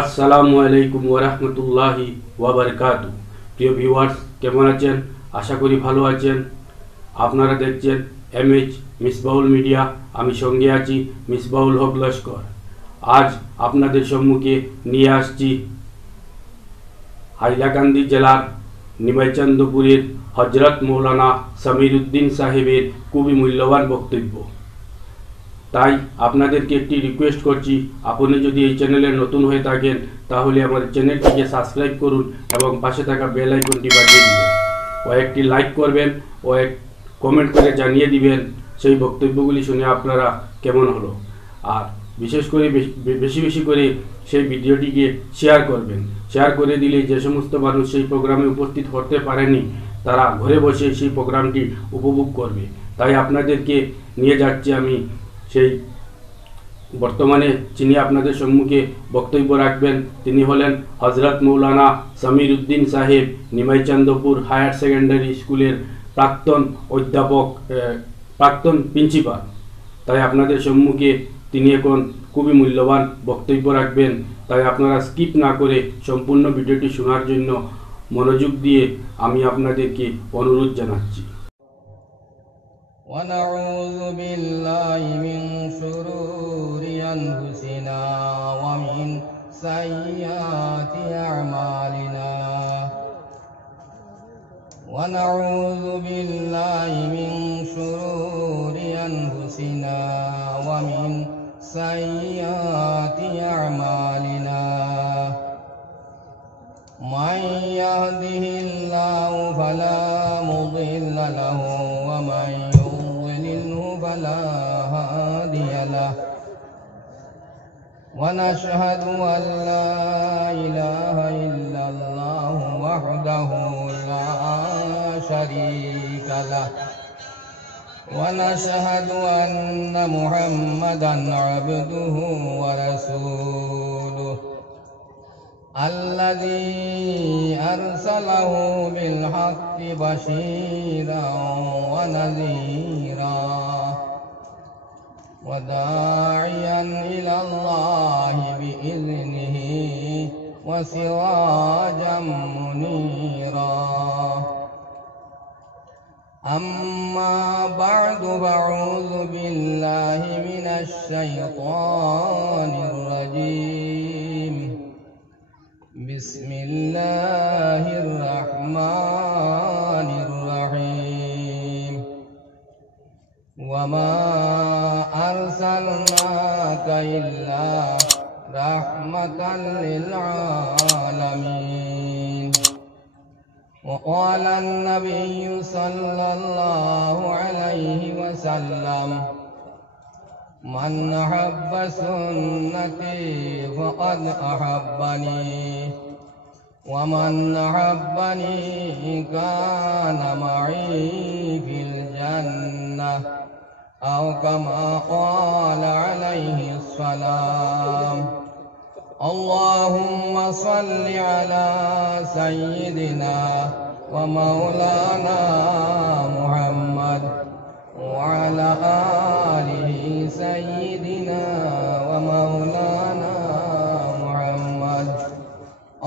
আসসালামু আলাইকুম ওয়া রাহমাতুল্লাহি ওয়া বারাকাতুহু। প্রিয় ভিউয়ার্স, কেমন আছেন? আশা করি ভালো আছেন। আপনারা দেখছেন এমএইচ মিসবাউল মিডিয়া। আমি সঙ্গে আছি মিসবাউল হক লস্কর। আজ আপনাদের সম্মুখে নিয়ে আসছি হাইলাকান্দি জেলার নিমাইচান্দপুরের হজরত মৌলানা সামিরউদ্দিন সাহেবের খুবই মূল্যবান বক্তব্য। তাই আপনাদেরকে একটি রিকোয়েস্ট করছি, আপনি যদি এই চ্যানেলে নতুন হয়ে থাকেন তাহলে আমার চ্যানেলটিকে সাবস্ক্রাইব করুন এবং পাশে থাকা বেল আইকনটি বাজিয়ে দিবেন ও একটি লাইক করবেন ও এক কমেন্ট করে জানিয়ে দিবেন সেই বক্তব্যগুলি শুনে আপনারা কেমন হলো। আর বিশেষ করে বেশি বেশি করে সেই ভিডিওটিকে শেয়ার করবেন। শেয়ার করে দিলে যে সমস্ত মানুষ সেই প্রোগ্রামে উপস্থিত হতে পারেনি তারা ঘরে বসে সেই প্রোগ্রামটি উপভোগ করবে। তাই আপনাদেরকে নিয়ে যাচ্ছি আমি সেই বর্তমানে যিনি আপনাদের সম্মুখে বক্তব্য রাখবেন তিনি হলেন হজরত মৌলানা সামিরউদ্দিন সাহেব, নিমাইচান্দপুর হায়ার সেকেন্ডারি স্কুলের প্রাক্তন অধ্যাপক, প্রাক্তন প্রিন্সিপাল। তাই আপনাদের সম্মুখে তিনি এখন খুবই মূল্যবান বক্তব্য রাখবেন। তাই আপনারা স্কিপ না করে সম্পূর্ণ ভিডিওটি শোনার জন্য মনোযোগ দিয়ে আমি আপনাদেরকে অনুরোধ জানাচ্ছি। ونعوذ بالله من شرور أنفسنا ومن سيئات أعمالنا ونعوذ بالله من شرور أنفسنا ومن سيئات أعمالنا من يهده الله فلا مضل له ومن فلا هادي له ونشهد أن لا إله إلا الله وحده لا شريك له ونشهد أن محمدا عبده ورسوله الذي أرسله بالحق بشيرا ونذيرا وداعيا إلى الله بإذنه وسراجا منيرا. أما بعد فأعوذ بالله من الشيطان الرجيم. بسم الله الرحمن الرحيم. وما أرسلناك إلا رحمة للعالمين. وقال النبي صلى الله عليه وسلم: من أحب سنتي فقد أحبني ومن أحبني كان معي في الجنة أو كما قال عليه السلام. اللهم صل على سيدنا ومولانا محمد وعلى آله سيدنا ومولانا محمد.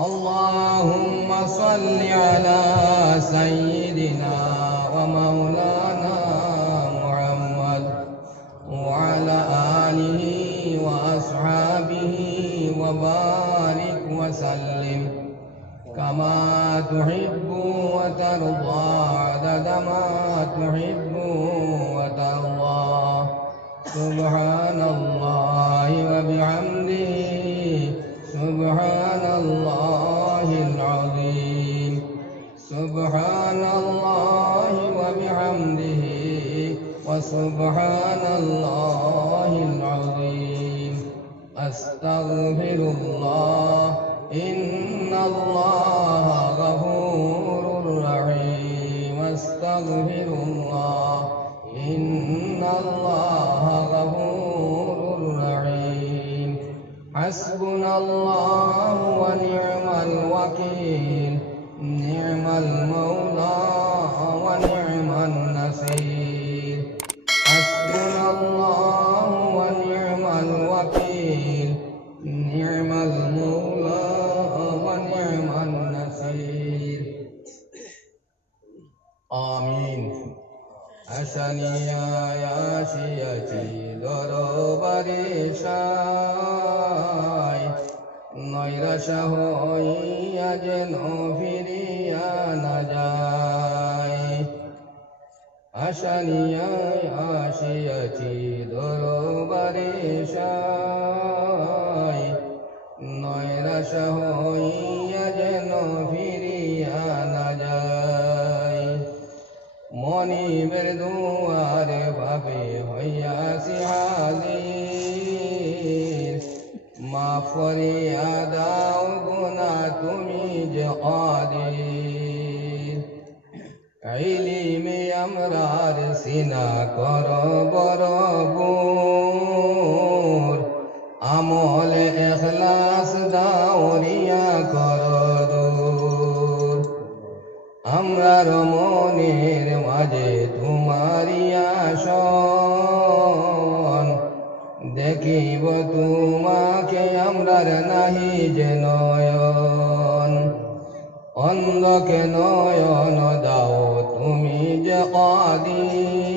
اللهم صل على سيدنا ومولانا محمد وعلى آله وأصحابه وبارك وسلم كما تحب وترضى عدد ما تحب وترضى. سبحان الله وبحمده سبحان الله العظيم. سبحان الله وبحمده وسبحان الله العظيم. أستغفر الله إن الله غفور رحيم. أستغفر الله إن الله غفور رحيم. حسبنا الله ونعم الوكيل. نعم المولى ونعم النصير. حسبنا الله ونعم الوكيل. نعم المولى জানিয়ায় আসিয়াছি দরবারে সাই, নৈরাশা হইয়া যেন ফিরিয়া না যায়। আশা নিয়ায় আসিয়াছি দরবারে সাই, নৈরাশা হইয়া যেন ফিরিয়া না যায়। মনিবের দুয়ারে ভাবে হইয়াছি হাজির, মাফ করিয়া দাও গুনাহ তুমি যে কাদির। ইলমে আমরার সিনা কর বরপুর, আমলে ইখলাস দাও রিয়া কর দূর। আমরার মনের মাঝে তোমারি আসন, দেখিব তোমাকে আমরার নাহি যে নয়ন। অন্ধকে নয়ন দাও তুমি যে কাদির,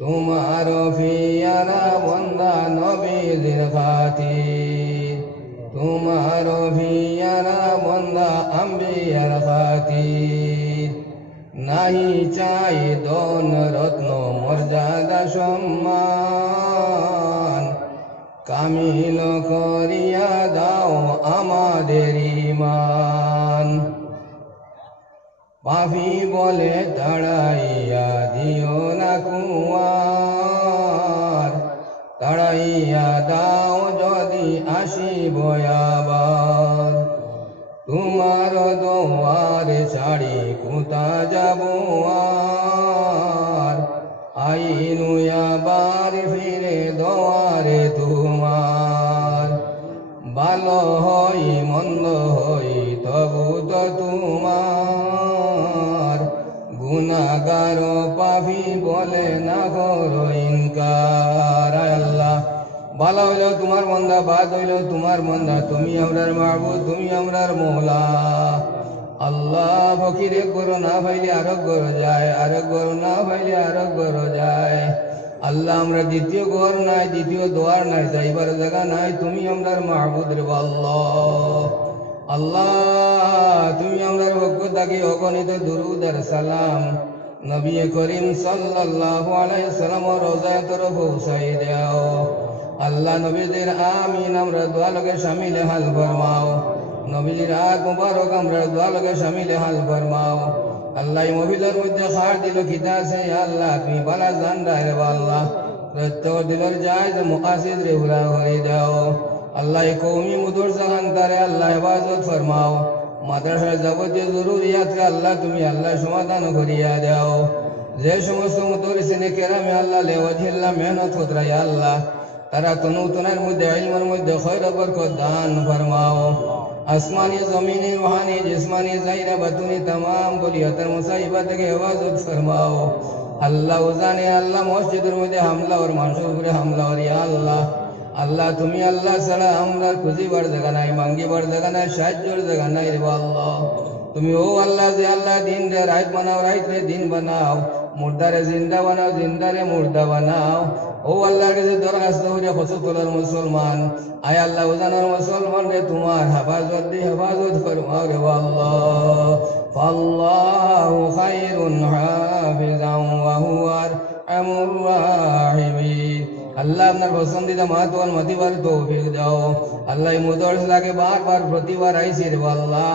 তোমার ফিয়ারা বন্দা নবীর খাতির। তোমার ফিয়ারা বন্দা আম্বিয়ার খাতির। নাহি চাই ধন রত্ন মর্যাদা সম্মান, কামিল করিয়া দাও আমাদের ঈমান। পাপী বলে তাড়াইয়া দিও না কুয়ার, তাড়াইয়া দাও যদি আসিব আবার। তোমার দোয়ারে ছাড়ি কোথা যাব আর, আইনু আবার ফিরে দোয়ারে তোমার। ভালো হই মন্দ হই তবু তো তোমার, গুনাহগার পাপী বলে না করো ইনকার। আল্লাহ ভালো হইলেও তোমার বন্দা, বাদ হইলেও তোমার বন্দা, তুমি আমরার মাহবুব, তুমি আমরার মৌলা। আল্লাহ ফকিরে করো না ভাইলে আরো গরো যায়, আরো গরো না ভাইলে আরো গরো যায়। আল্লাহ আমরা দ্বিতীয় ঘর নাই, দ্বিতীয় দোয়ার নাই, যাইবার জায়গা নাই, তুমি আমরার মাহবুদ রে আল্লাহ। আল্লাহ তুমি আমরার পক্ষ থাকি অগণিত দুরূদ আর সালাম নবী করিম সাল্লাল্লাহু আলাইহি ওয়াসাল্লামের রওজায় তরফ পৌঁছাই দাও। আল্লাহ নবীদের আমিন আমরা দোয়া লগে শামিল হাল ফরমাও। নবীর আগ মুবারক আমরা দোয়া লগে শামিল হাল ফরমাও। আল্লাহ মহিলার মধ্যে খার দিল কিতা আছে আল্লাহ তুমি বালা জান রে আল্লাহ, প্রত্যেক দিলের জায়েজ মুকাসিদ রে উলা হয়ে দাও। আল্লাহ কওমি মুদর জাহান তারে আল্লাহ হেফাজত ফরমাও। মাদ্রাসার যাবতীয় জরুরিয়াত আল্লাহ তুমি আল্লাহ সমাধান করিয়া দাও। যে সমস্ত মুদরিসিনে কেরামে আল্লাহ লেওয়াজিল্লাহ মেহনত কতরা আল্লাহ, তারা তনুতনের মধ্যে ইলমের মধ্যে খৈর বরকত দান ফরমাও। আসমানি জমিনি রুহানি জিসমানি জাহিরা বাতুনি तमाम বলিয়াতের মুসাইবা থেকে হেফাজত ফরমাও। আল্লাহ উজানে আল্লাহ মসজিদের মধ্যে হামলা ওর মানুষের উপরে হামলা ওর ইয়া আল্লাহ। আল্লাহ তুমি আল্লাহ ছাড়া আমরা খুঁজিবার জায়গা নাই, মাঙ্গিবার জায়গা নাই, সাহায্যের জায়গা নাই রে আল্লাহ। তুমি ও আল্লাহ যে আল্লাহ দিন রে রাত বানাও, রাত রে দিন বানাও, মুর্দারে জিন্দা বানাও, জিন্দারে মুর্দা বানাও। ও আল্লাহর কাছে দরখাস্ত করি খসুতলার মুসলমান, আয় আল্লাহ উজানার মুসলমান রে তোমার হেফাজত দি হেফাজত ফরমাও রে আল্লাহ। ফাল্লাহু খায়রুন হাফিজান ওয়া হুয়া আরহামুর রাহিমিন। আল্লাহ আপনার পছন্দিদা মাতওয়াল মতিবার তৌফিক দাও। আল্লাহ মুদরসাকে বারবার প্রতিবার আইছি রে আল্লাহ।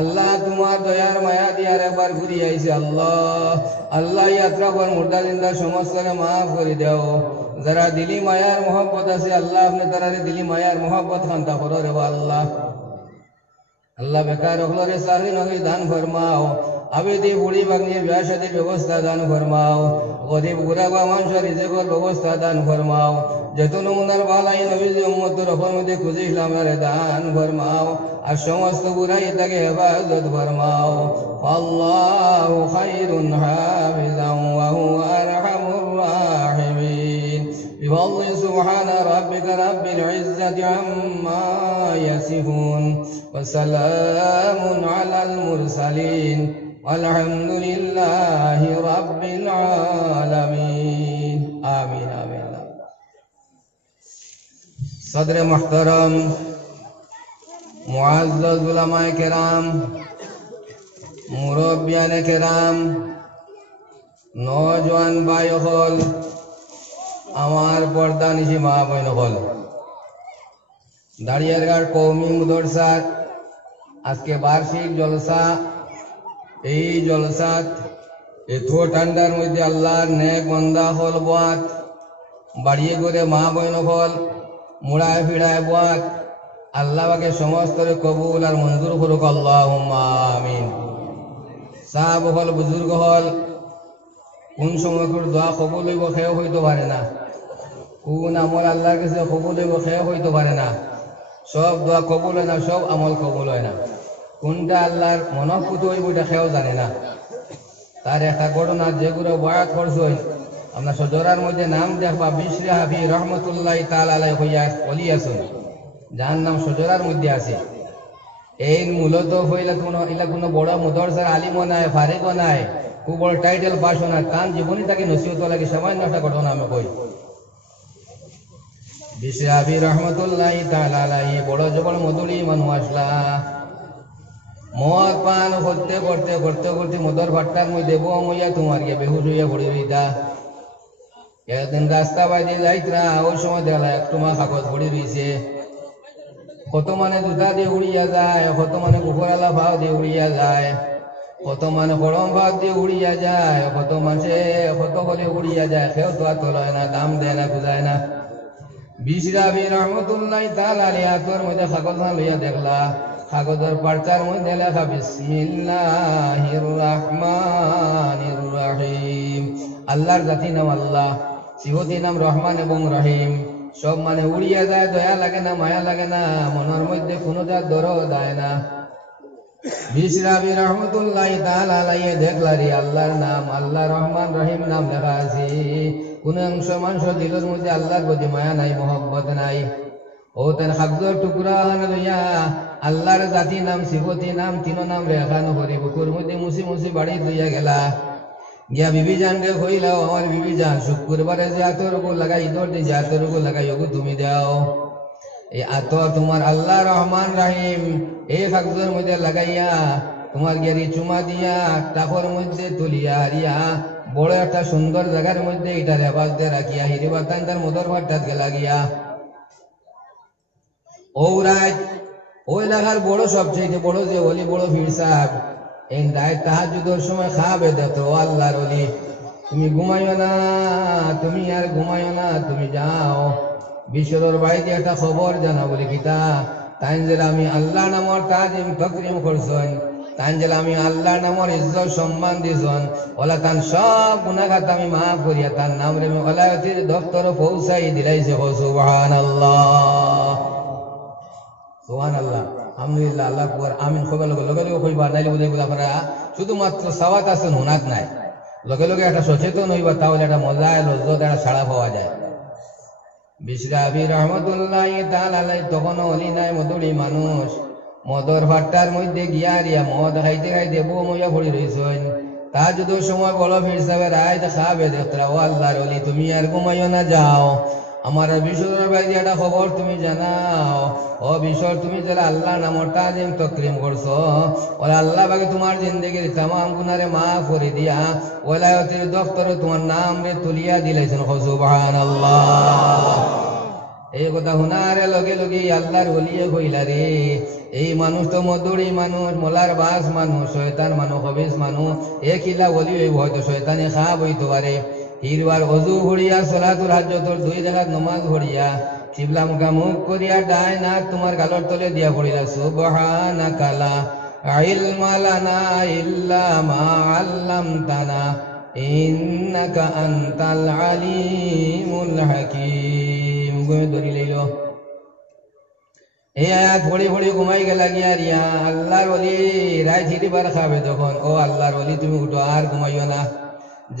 আল্লাহ তোমার দয়ার মায়া দিয়ার একবার ঘুরি আইছে আল্লাহ। আল্লাহ ইয়াত্রা পর মুর্দা জিন্দা সমস্তকে মাফ করে দাও। যারা দিলি মায়ার মোহব্বত আছে আল্লাহ আপনি তারা দিলি মায়ার মোহব্বত খান্তা করো রে আল্লাহ। আল্লাহ বেকার হলরে চাকরি নকরি দান ফরমাও। আবেদি বুড়ি বাগনির বিয়া শাদীর ব্যবস্থা দান ফরমাও। গরিব গুরাবা মানুষের রিজিকের ব্যবস্থা দান ফরমাও। যত নমুনার বালাই নবীজি উম্মতের ওপর মধ্যে খুঁজি ইসলামের দান ফরমাও। আর সমস্ত বুরাই তাকে হেফাজত ফরমাও। আল্লাহু খায়রুন হাফিজান ওয়া হুয়া আরহামুর রাহিমিন। বিফضل سبحان ربك رب العزة عما يصفون وسلام على المرسلين আলহামদুলিল্লাহি রাব্বিল আলামিন। আমিন আমিন। সদরে মুহতারাম, মুআজ্জাজ উলামায়ে কেরাম, মুরব্বিয়ানে কেরাম, নওজোয়ান ভাই হল, আমার পর্দা নিশি মা বোন হল, দাঁড়িয়ারঘাট কওমি মাদ্রাসার আজকে বার্ষিক জলসা। এই জলসাত এত ঠান্ডার মধ্যে আল্লাহর নেক বান্দা হল বাত বাড়িয়ে করে মা বোন হল মুড়ায় ফিড়ায় বাত আল্লাহ পাকে সমস্ত কবুল আর মঞ্জুর করুক, আল্লাহুম্মা আমিন। সাহাব হল, বুজুর্গ হল, কোন সময় দোয়া কবুল হইব সেও হইতে পারে না, কোন আমল আল্লাহর কাছে কবুল হইব সেও হইতে পারে না। সব দোয়া কবুল হয় না, সব আমল কবুল হয় না। কোনটা আল্লাহর মনপুত হইব এটা সেও জানে না। তার একটা ঘটনা যেগুলো বয়াত করছেন আমরা সজরার মধ্যে নাম দেখবা, বিশরি হাফি রহমতুল্লাহ তাআলা আলাইহি হইয়া ওলি আছেন, যার নাম সজরার মধ্যে আছে। এই মূলত হইলে কোনো বড় মুদরসার আলিমও নাই, ফারিকও নাই, খুব বড় টাইটেল পাশও না, কান জীবনী তাকে নসিহত লাগে। সামান্য একটা ঘটনা আমি কই। বিশরি হাফি রহমতুল্লাহ তাআলা আলাইহি বড় জবর মধুরী মানুষ আসলা, মদ পান করতে করতে করতে করতে মদর ভাট্টার মধ্যে বম হইয়া তোমার গিয়ে বেহুশ হইয়া পড়ে রইতা। একদিন রাস্তা বাইরে যাইতরা, ওই সময় দেখলা একটু মা কাগজ পড়ে রইছে। কত মানে জুতা দিয়ে উড়িয়া যায়, কত মানে কুকুরালা ভাও দিয়ে উড়িয়া যায়, কত মানে গরম ভাত দিয়ে উড়িয়া যায়, কত মাসে কত হলে উড়িয়া যায়, কেউ তো আর তোলায় না, দাম দেয় না, বুঝায় না। বিশরি হাফি রহমতুল্লাহ তাআলা আলাইহি হাতের মধ্যে কাগজ লইয়া দেখলা, কাগজের পার্চার মধ্যে লেখা বিসমিল্লাহির রহমানির রহিম। আল্লাহর জাতি নাম আল্লাহ, সিফতি নাম রহমান এবং রহিম। সব মানে উড়িয়া যায়, দয়া লাগে না, মায়া লাগে না, মনের মধ্যে কোনো যা দরদ দেয় না। বিশরি হাফি রহমতুল্লাহ তাআলা আলাইহি দেখলা রে আল্লাহর নাম, আল্লাহ রহমান রহিম নাম লেখা আছে, কোন অংশ মানুষ দিলের মধ্যে আল্লাহর প্রতি মায়া নাই, মহব্বত নাই। ও তার কাগজের টুকরা লইয়া আল্লাহর জাতি নাম, সিফতি নাম, তিন নাম রেখানো করে বুকুর মধ্যে মুসি মুসি বাড়ি লইয়া গেলা। গিয়া বিবি জানকে কইলাও, আমার বিবি জান, শুক্রবারে যে আতর গো লাগাই, ঈদর দিন যে আতর গো লাগাই, ওগো তুমি দাও। এই আতর তোমার আল্লাহ রহমান রাহিম এই কাগজের মধ্যে লাগাইয়া তোমার গিয়ারি চুমা দিয়া টাকর মধ্যে তুলিয়া হারিয়া বড় একটা সুন্দর জায়গার মধ্যে এটার আবাজ দিয়ে রাখিয়া হিরিবাতান তার মদর ভাট্টাত গেলা গিয়া। ও রাত ওই এলাকার বড় সবচেয়ে বড় যে ওলি, বড় পীর সাহেব, এই রাত তাহাজ্জুদের সময় খাবে দেখতো, ও আল্লাহর ওলি, তুমি ঘুমাইও না, তুমি আর ঘুমাইও না, তুমি যাও বিশ্বর বাড়িতে একটা খবর জানা বলি কিতা, তাইনজেল আমি আল্লাহ নামর তাজিম তকরিম করছেন, তাইনজেল আমি আল্লাহ নামর ইজ্জত সম্মান দিছেন, ওলা তান সব গুনাহগার আমি মাফ করিয়া তার নাম রে ওলায়তির দপ্তর পৌঁছাই দিলাইছে। সুবহানাল্লাহ সুবহানাল্লাহ, আলহামদুলিল্লাহ, আল্লাহ আকবার, আমিন। খবর লগে লগে লগে কইবা, নাইলে বুঝাই বলে আপনারা শুধুমাত্র সাওয়াত আছেন, হুনাত নাই। লগে লগে একটা সচেতন হইবা, তাহলে একটা মজা, লজ্জত, একটা ছাড়া পাওয়া যায়। বিশরি হাফি রহমতুল্লাহ তাআলা আলাইহি তখন অলি নাই, মধুরী মানুষ, মদর ভাট্টার মধ্যে গিয়া রিয়া মদ খাইতে খাইতে বউ মইয়া পড়ি রইছেন। তাহাজ্জুদের সময় বড় পীর সাহেবের রাত খাবে দেখতরা, ও আল্লাহর ওলি, তুমি আর ঘুমাইও না, যাও আমার বিশ্বর বাইরে একটা খবর তুমি জানাও। ও বিশ্বর, তুমি যারা আল্লাহ নামর তাজিম তকরিম করছো, ওরা আল্লাহ বাকি তোমার জিন্দগির তামাম গুনারে মাফ করে দিয়া ওলায়তের দফতরে তোমার নাম রে তুলিয়া দিলাইছেন। সুবহানাল্লাহ। এই কথা শোনারে লগে লগে আল্লাহর ওলিয়ে কইলা রে, এই মানুষ তো মধুরী মানুষ, মোলার বাস মানুষ, শয়তান মানুষ, খবিস মানুষ, এ কিলা ওলি হইব, হয়তো শয়তানি খাব হইতে পারে। হিরবার অজু ভরিয়া সলাতুল হাজ্জতর 2 রাকাত নামাজ ভরিয়া কিবলা মুখা মুখ করিয়া ডাইন হাত তোমার গালর তলে দিয়া পড়িলা। সুবহানাকা লা ইলমা লানা ইল্লা মা আল্লামতানা ইন্নাকা আনতাল আলিমুল হাকিম। ঘুমে ধরি লইল। এই আয়াত পড়ে পড়ে ঘুমাই গেলা গিয়া রিয়া আল্লাহর ওলি রায় ছিটিবার খাবে তখন, ও আল্লাহর ওলি তুমি উঠো, আর ঘুমাইও না,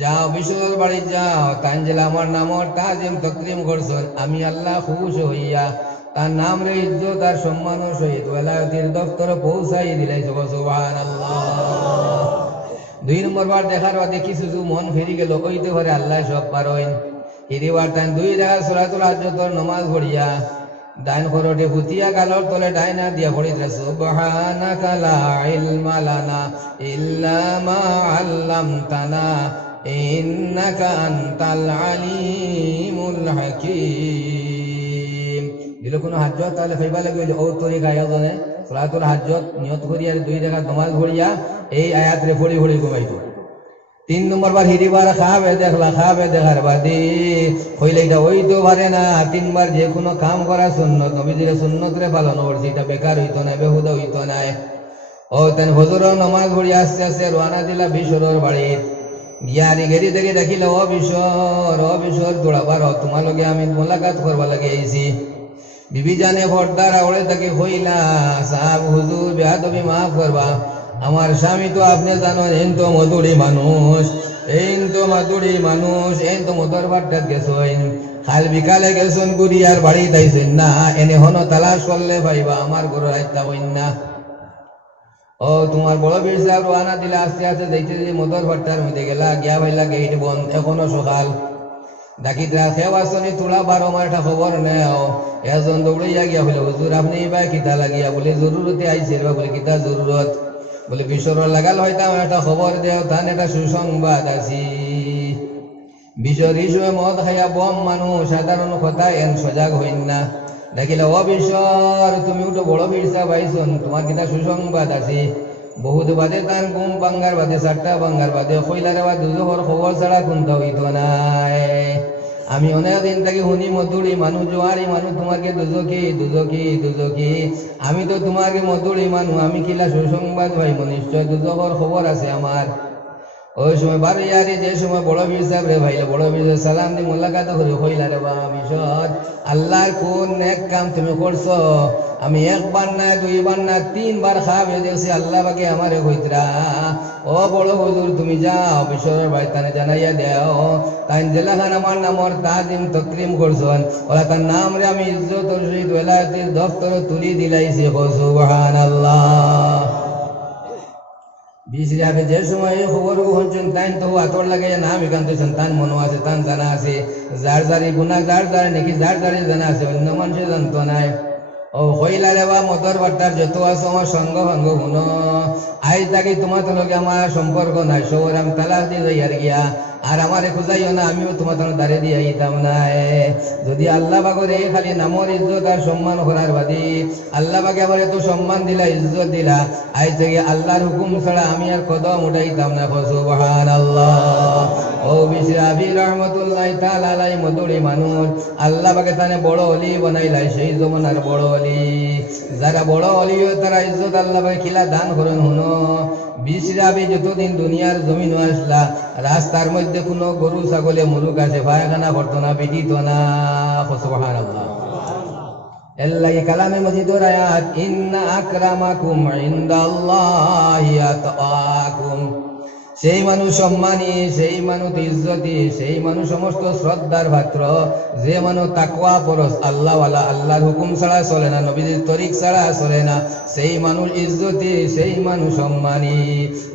যাও বিশ্বর বাড়ি যাও, তানজেল আমার নামর তাজিম তকরিম করছেন, আমি আল্লাহ খুশ হইয়া তার নাম রে ইজ্জত আর সম্মানের সহিত ওলায়তির দফতরে পৌঁছাই দিলাই। সুবহানাল্লাহ। 2 নম্বর বার দেখার বাদে কিছু মন ফিরি গেল কইতে পারে আল্লাহ সব পারইন হিরিবার তাই 2 জায়গা সূরাতুল হাজ্জতর নামাজ পড়িয়া ডাইন করোটে ভুতিয়া গালর তলে ডাইনা দিয়া পড়িতে সুবহানাকা লা ইলমা লানা ইল্লা মা আল্লামতানা ইন্নাকা আনতাল আলিমুল হাকীম দিলে কোনো হাজ্জত তাহলে ফাইবা লাগে ও তরিকা আয়োজনে সূরাতুল হাজ্জত নিয়ত করিয়া 2 জায়গা নামাজ পড়িয়া এই আয়াত রে পড়ি পড়ি ঘুমাইতো 3 নম্বর বার হিরিবার খাবে দেখার বাদে হইলে এটা হইতো পারে না 3 বার যে কোনো কাম করা সুন্নত নবীজির সুন্নত রে পালন করছি এটা বেকার হইতো না বেহুদা হইতো না ও তেন হুজুর নামাজ পড়ি আস্তে আস্তে রওনা দিলা বিশরর বাড়ি গিয়ারি গেরি দেখে দেখিল ও বিশর দৌড়াবার তোমার লগে আমি মোলাকাত করবার লাগে আইছি বিবি জানে ভর্দার আওড়ে তাকে হইলা সাহেব হুজুর বেয়াদবি মাফ করবা আমার স্বামী তো আপনি জানেন এন তো মধুরী মানুষ এন তো মধুর বাড্ডাত গেছেন খাল বিকালে গেছেন গুড়িয়ার বাড়ি তাইছেন না এনে হন তালাশ করলে ভাইবা আমার ঘরে রাইতা হইন না ও তোমার বড় বীর সাহেব রওনা দিলে আস্তে আস্তে যাইতে যে মধুর বাড্ডার মধ্যে গেলা গিয়া ভাইলা গেট বন্ধ এখনো সকাল ডাকিতরা খেওয়াছনি তোলা 12 মার একটা খবর নেও এজন দৌড়াইয়া গিয়া বলে হুজুর আপনি বা কিতা লাগিয়া বলে জরুরতে আইছে রে বলে কিতা জরুরত বলে বিশর লাগাল হয়তো একটা খবর দেও তান একটা সুসংবাদ আছি বিশর হিসেবে মদ খাইয়া বম মানুষ সাধারণ কথা এন সজাগ হইন না দেখিল ও বিশর তুমি তো বড় বীরসা পাইছন তোমার কিতা সুসংবাদ আছে বহুত বাদে তান ঘুম বাঙ্গার বাদে 4টা বাঙ্গার বাদে কইলারে বা দুজোর খবর ছাড়া কোনটা হইতো নাই আমি অনেক দিন থেকে শুনি মধুরী মানুষ জোয়ারি মানুষ তোমাকে দুজকি আমি তো তোমাকে মধুরী মানুষ আমি কিলা সুসংবাদ ভাই নিশ্চয় দুজোর খবর আছে আমার ওই সময় বারে ইয়ারি যে সময় বড় বীর সাহেব রে ভাই বড় বীর সালাম দি মোলাকাত করে কইলা রে বা বিশদ আল্লাহর কোন নেক কাম তুমি করছো আমি 1 বার না 2 বার না 3 বার খাবে দিয়েছি আল্লাহ বাকে আমারে কইতরা ও বড় হুজুর তুমি যাও বিশরের বাইতানে জানাইয়া দাও তাই জেলাখান আমার নামর তাজিম তকরিম করছন ওলা তার নাম রে আমি ইজ্জত ও শহীদ ওলায়াতের দফতর তুলি দিলাইছি সুবহানাল্লাহ বিশরিয়াবে যে সময় খবর হচ্ছেন তাই তো আতর লাগে নাম এখান তো সন্তান মনো আছে তান জানা আছে যার যারি গুনাহ যার নাকি যার জানা আছে অন্য মানুষের জানতো নাই ও হইলা রে বা মদর বাট্টার যত আছে আমার সঙ্গ ভঙ্গ গুণ আজ তাকে তোমার লগে আমার সম্পর্ক নাই সবর আমি তালাক দিয়ে যাই আর গিয়া আর আমারে খুঁজাইও না আমিও তোমার দাঁড়িয়ে দিয়ে আইতাম না যদি আল্লাহ বাগরে খালি নামর ইজ্জত আর সম্মান করার বাদী আল্লাহ বাগে আবার এত সম্মান দিলা ইজ্জত দিলা আজ থেকে আল্লাহর হুকুম ছাড়া আমি আর কদম উঠাইতাম না সুবহানাল্লাহ ও বিশরাবি রহমতুল্লাহ তাআলা আলাই মধুরী মানুষ আল্লাহ বাগে তানে বড় অলি বানাইলাই সেই জমানার বড় অলি যারা বড় অলি তারা ইজ্জত আল্লাহ বাগে খিলা দান করেন হুনো বিশরাবি যতদিন দুনিয়ার জমিন আসলা রাস্তার মধ্যে কোনো গরু ছাগলে মুরুগ আছে পায়খানা করতো না পিটিত না সুবহানাল্লাহ এল্লাই কালামে মজিদুর আয়াত ইন্না আকরামাকুম ইনদাল্লাহি আতকাকুম সেই মানুষ সম্মানী সেই মানুষ ইজ্জতি সেই মানুষ সমস্ত শ্রদ্ধার পাত্র যে মানুষ তাকওয়া পরশ আল্লাহওয়ালা আল্লাহর হুকুম ছাড়া চলে না নবীর তরিক ছাড়া চলে না সেই মানুষ ইজ্জতি সেই মানুষ সম্মানী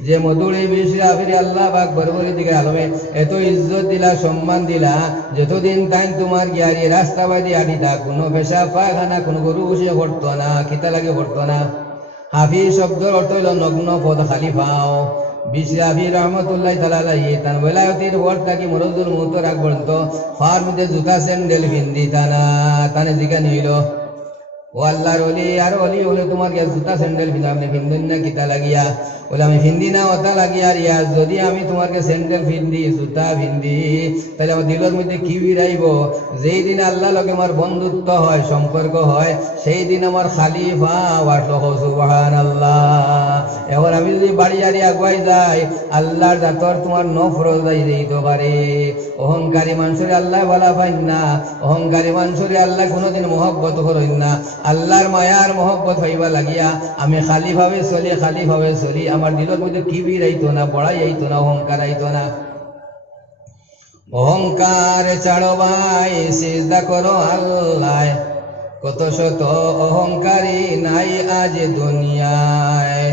যে মধুরী বিশরাফির আল্লাহ পাক বরবরি দিকে আলমে এত ইজ্জত দিলা সম্মান দিলা যতদিন তাই তোমার গিয়ারি রাস্তা বাদি আডিতা কোনো পেশা পায়খানা কোনো গরু বসে করতো না খিতা লাগে করতো না হাফি শব্দের অর্থ হইল নগ্ন পদ খালি পাও বিশরাফি রহমতুল্লাহ তাআলা আলাইহি তান ওলায়াতের ওয়ার্ড থাকি মরজুল মুত রাখ পর্যন্ত ফার মধ্যে জুতা স্যান্ডেল পিন্দি তানে জিগানি হইল ও আল্লাহর ওলি আর ওলি হলে তোমার জুতা স্যান্ডেল পিন্দা আপনি পিন্দুন না কিতা লাগিয়া বলে আমি পিন্দি না ওটা লাগিয়া রিয়া যদি আমি তোমাকে স্যান্ডেল পিন্দি জুতা পিন্দি তাহলে আমার দিলের মধ্যে কি বিরাইব যেই দিন আল্লাহ লগে আমার বন্ধুত্ব হয় সম্পর্ক হয় সেই দিন আমার খালি পা বাটলো সুবহানাল্লাহ এবার আমি যদি বাড়ি আড়ি আগুয়াই যাই আল্লাহর জাতর তোমার নফরত যাই দিতে পারে অহংকারী মানুষের আল্লাহ বলা পাইন না অহংকারী মানুষের আল্লাহ কোনোদিন মহব্বত করেন না আল্লাহর মায়ার মহব্বত হইবা লাগিয়া আমি খালি ভাবে চলি আমার দিলের মধ্যে কি বিরাইতো না বড়াই আইতো না অহংকার আইতো না অহংকার ছাড়ো ভাই সিজদা করো আল্লাহ কত শত অহংকারী নাই আজ দুনিয়ায়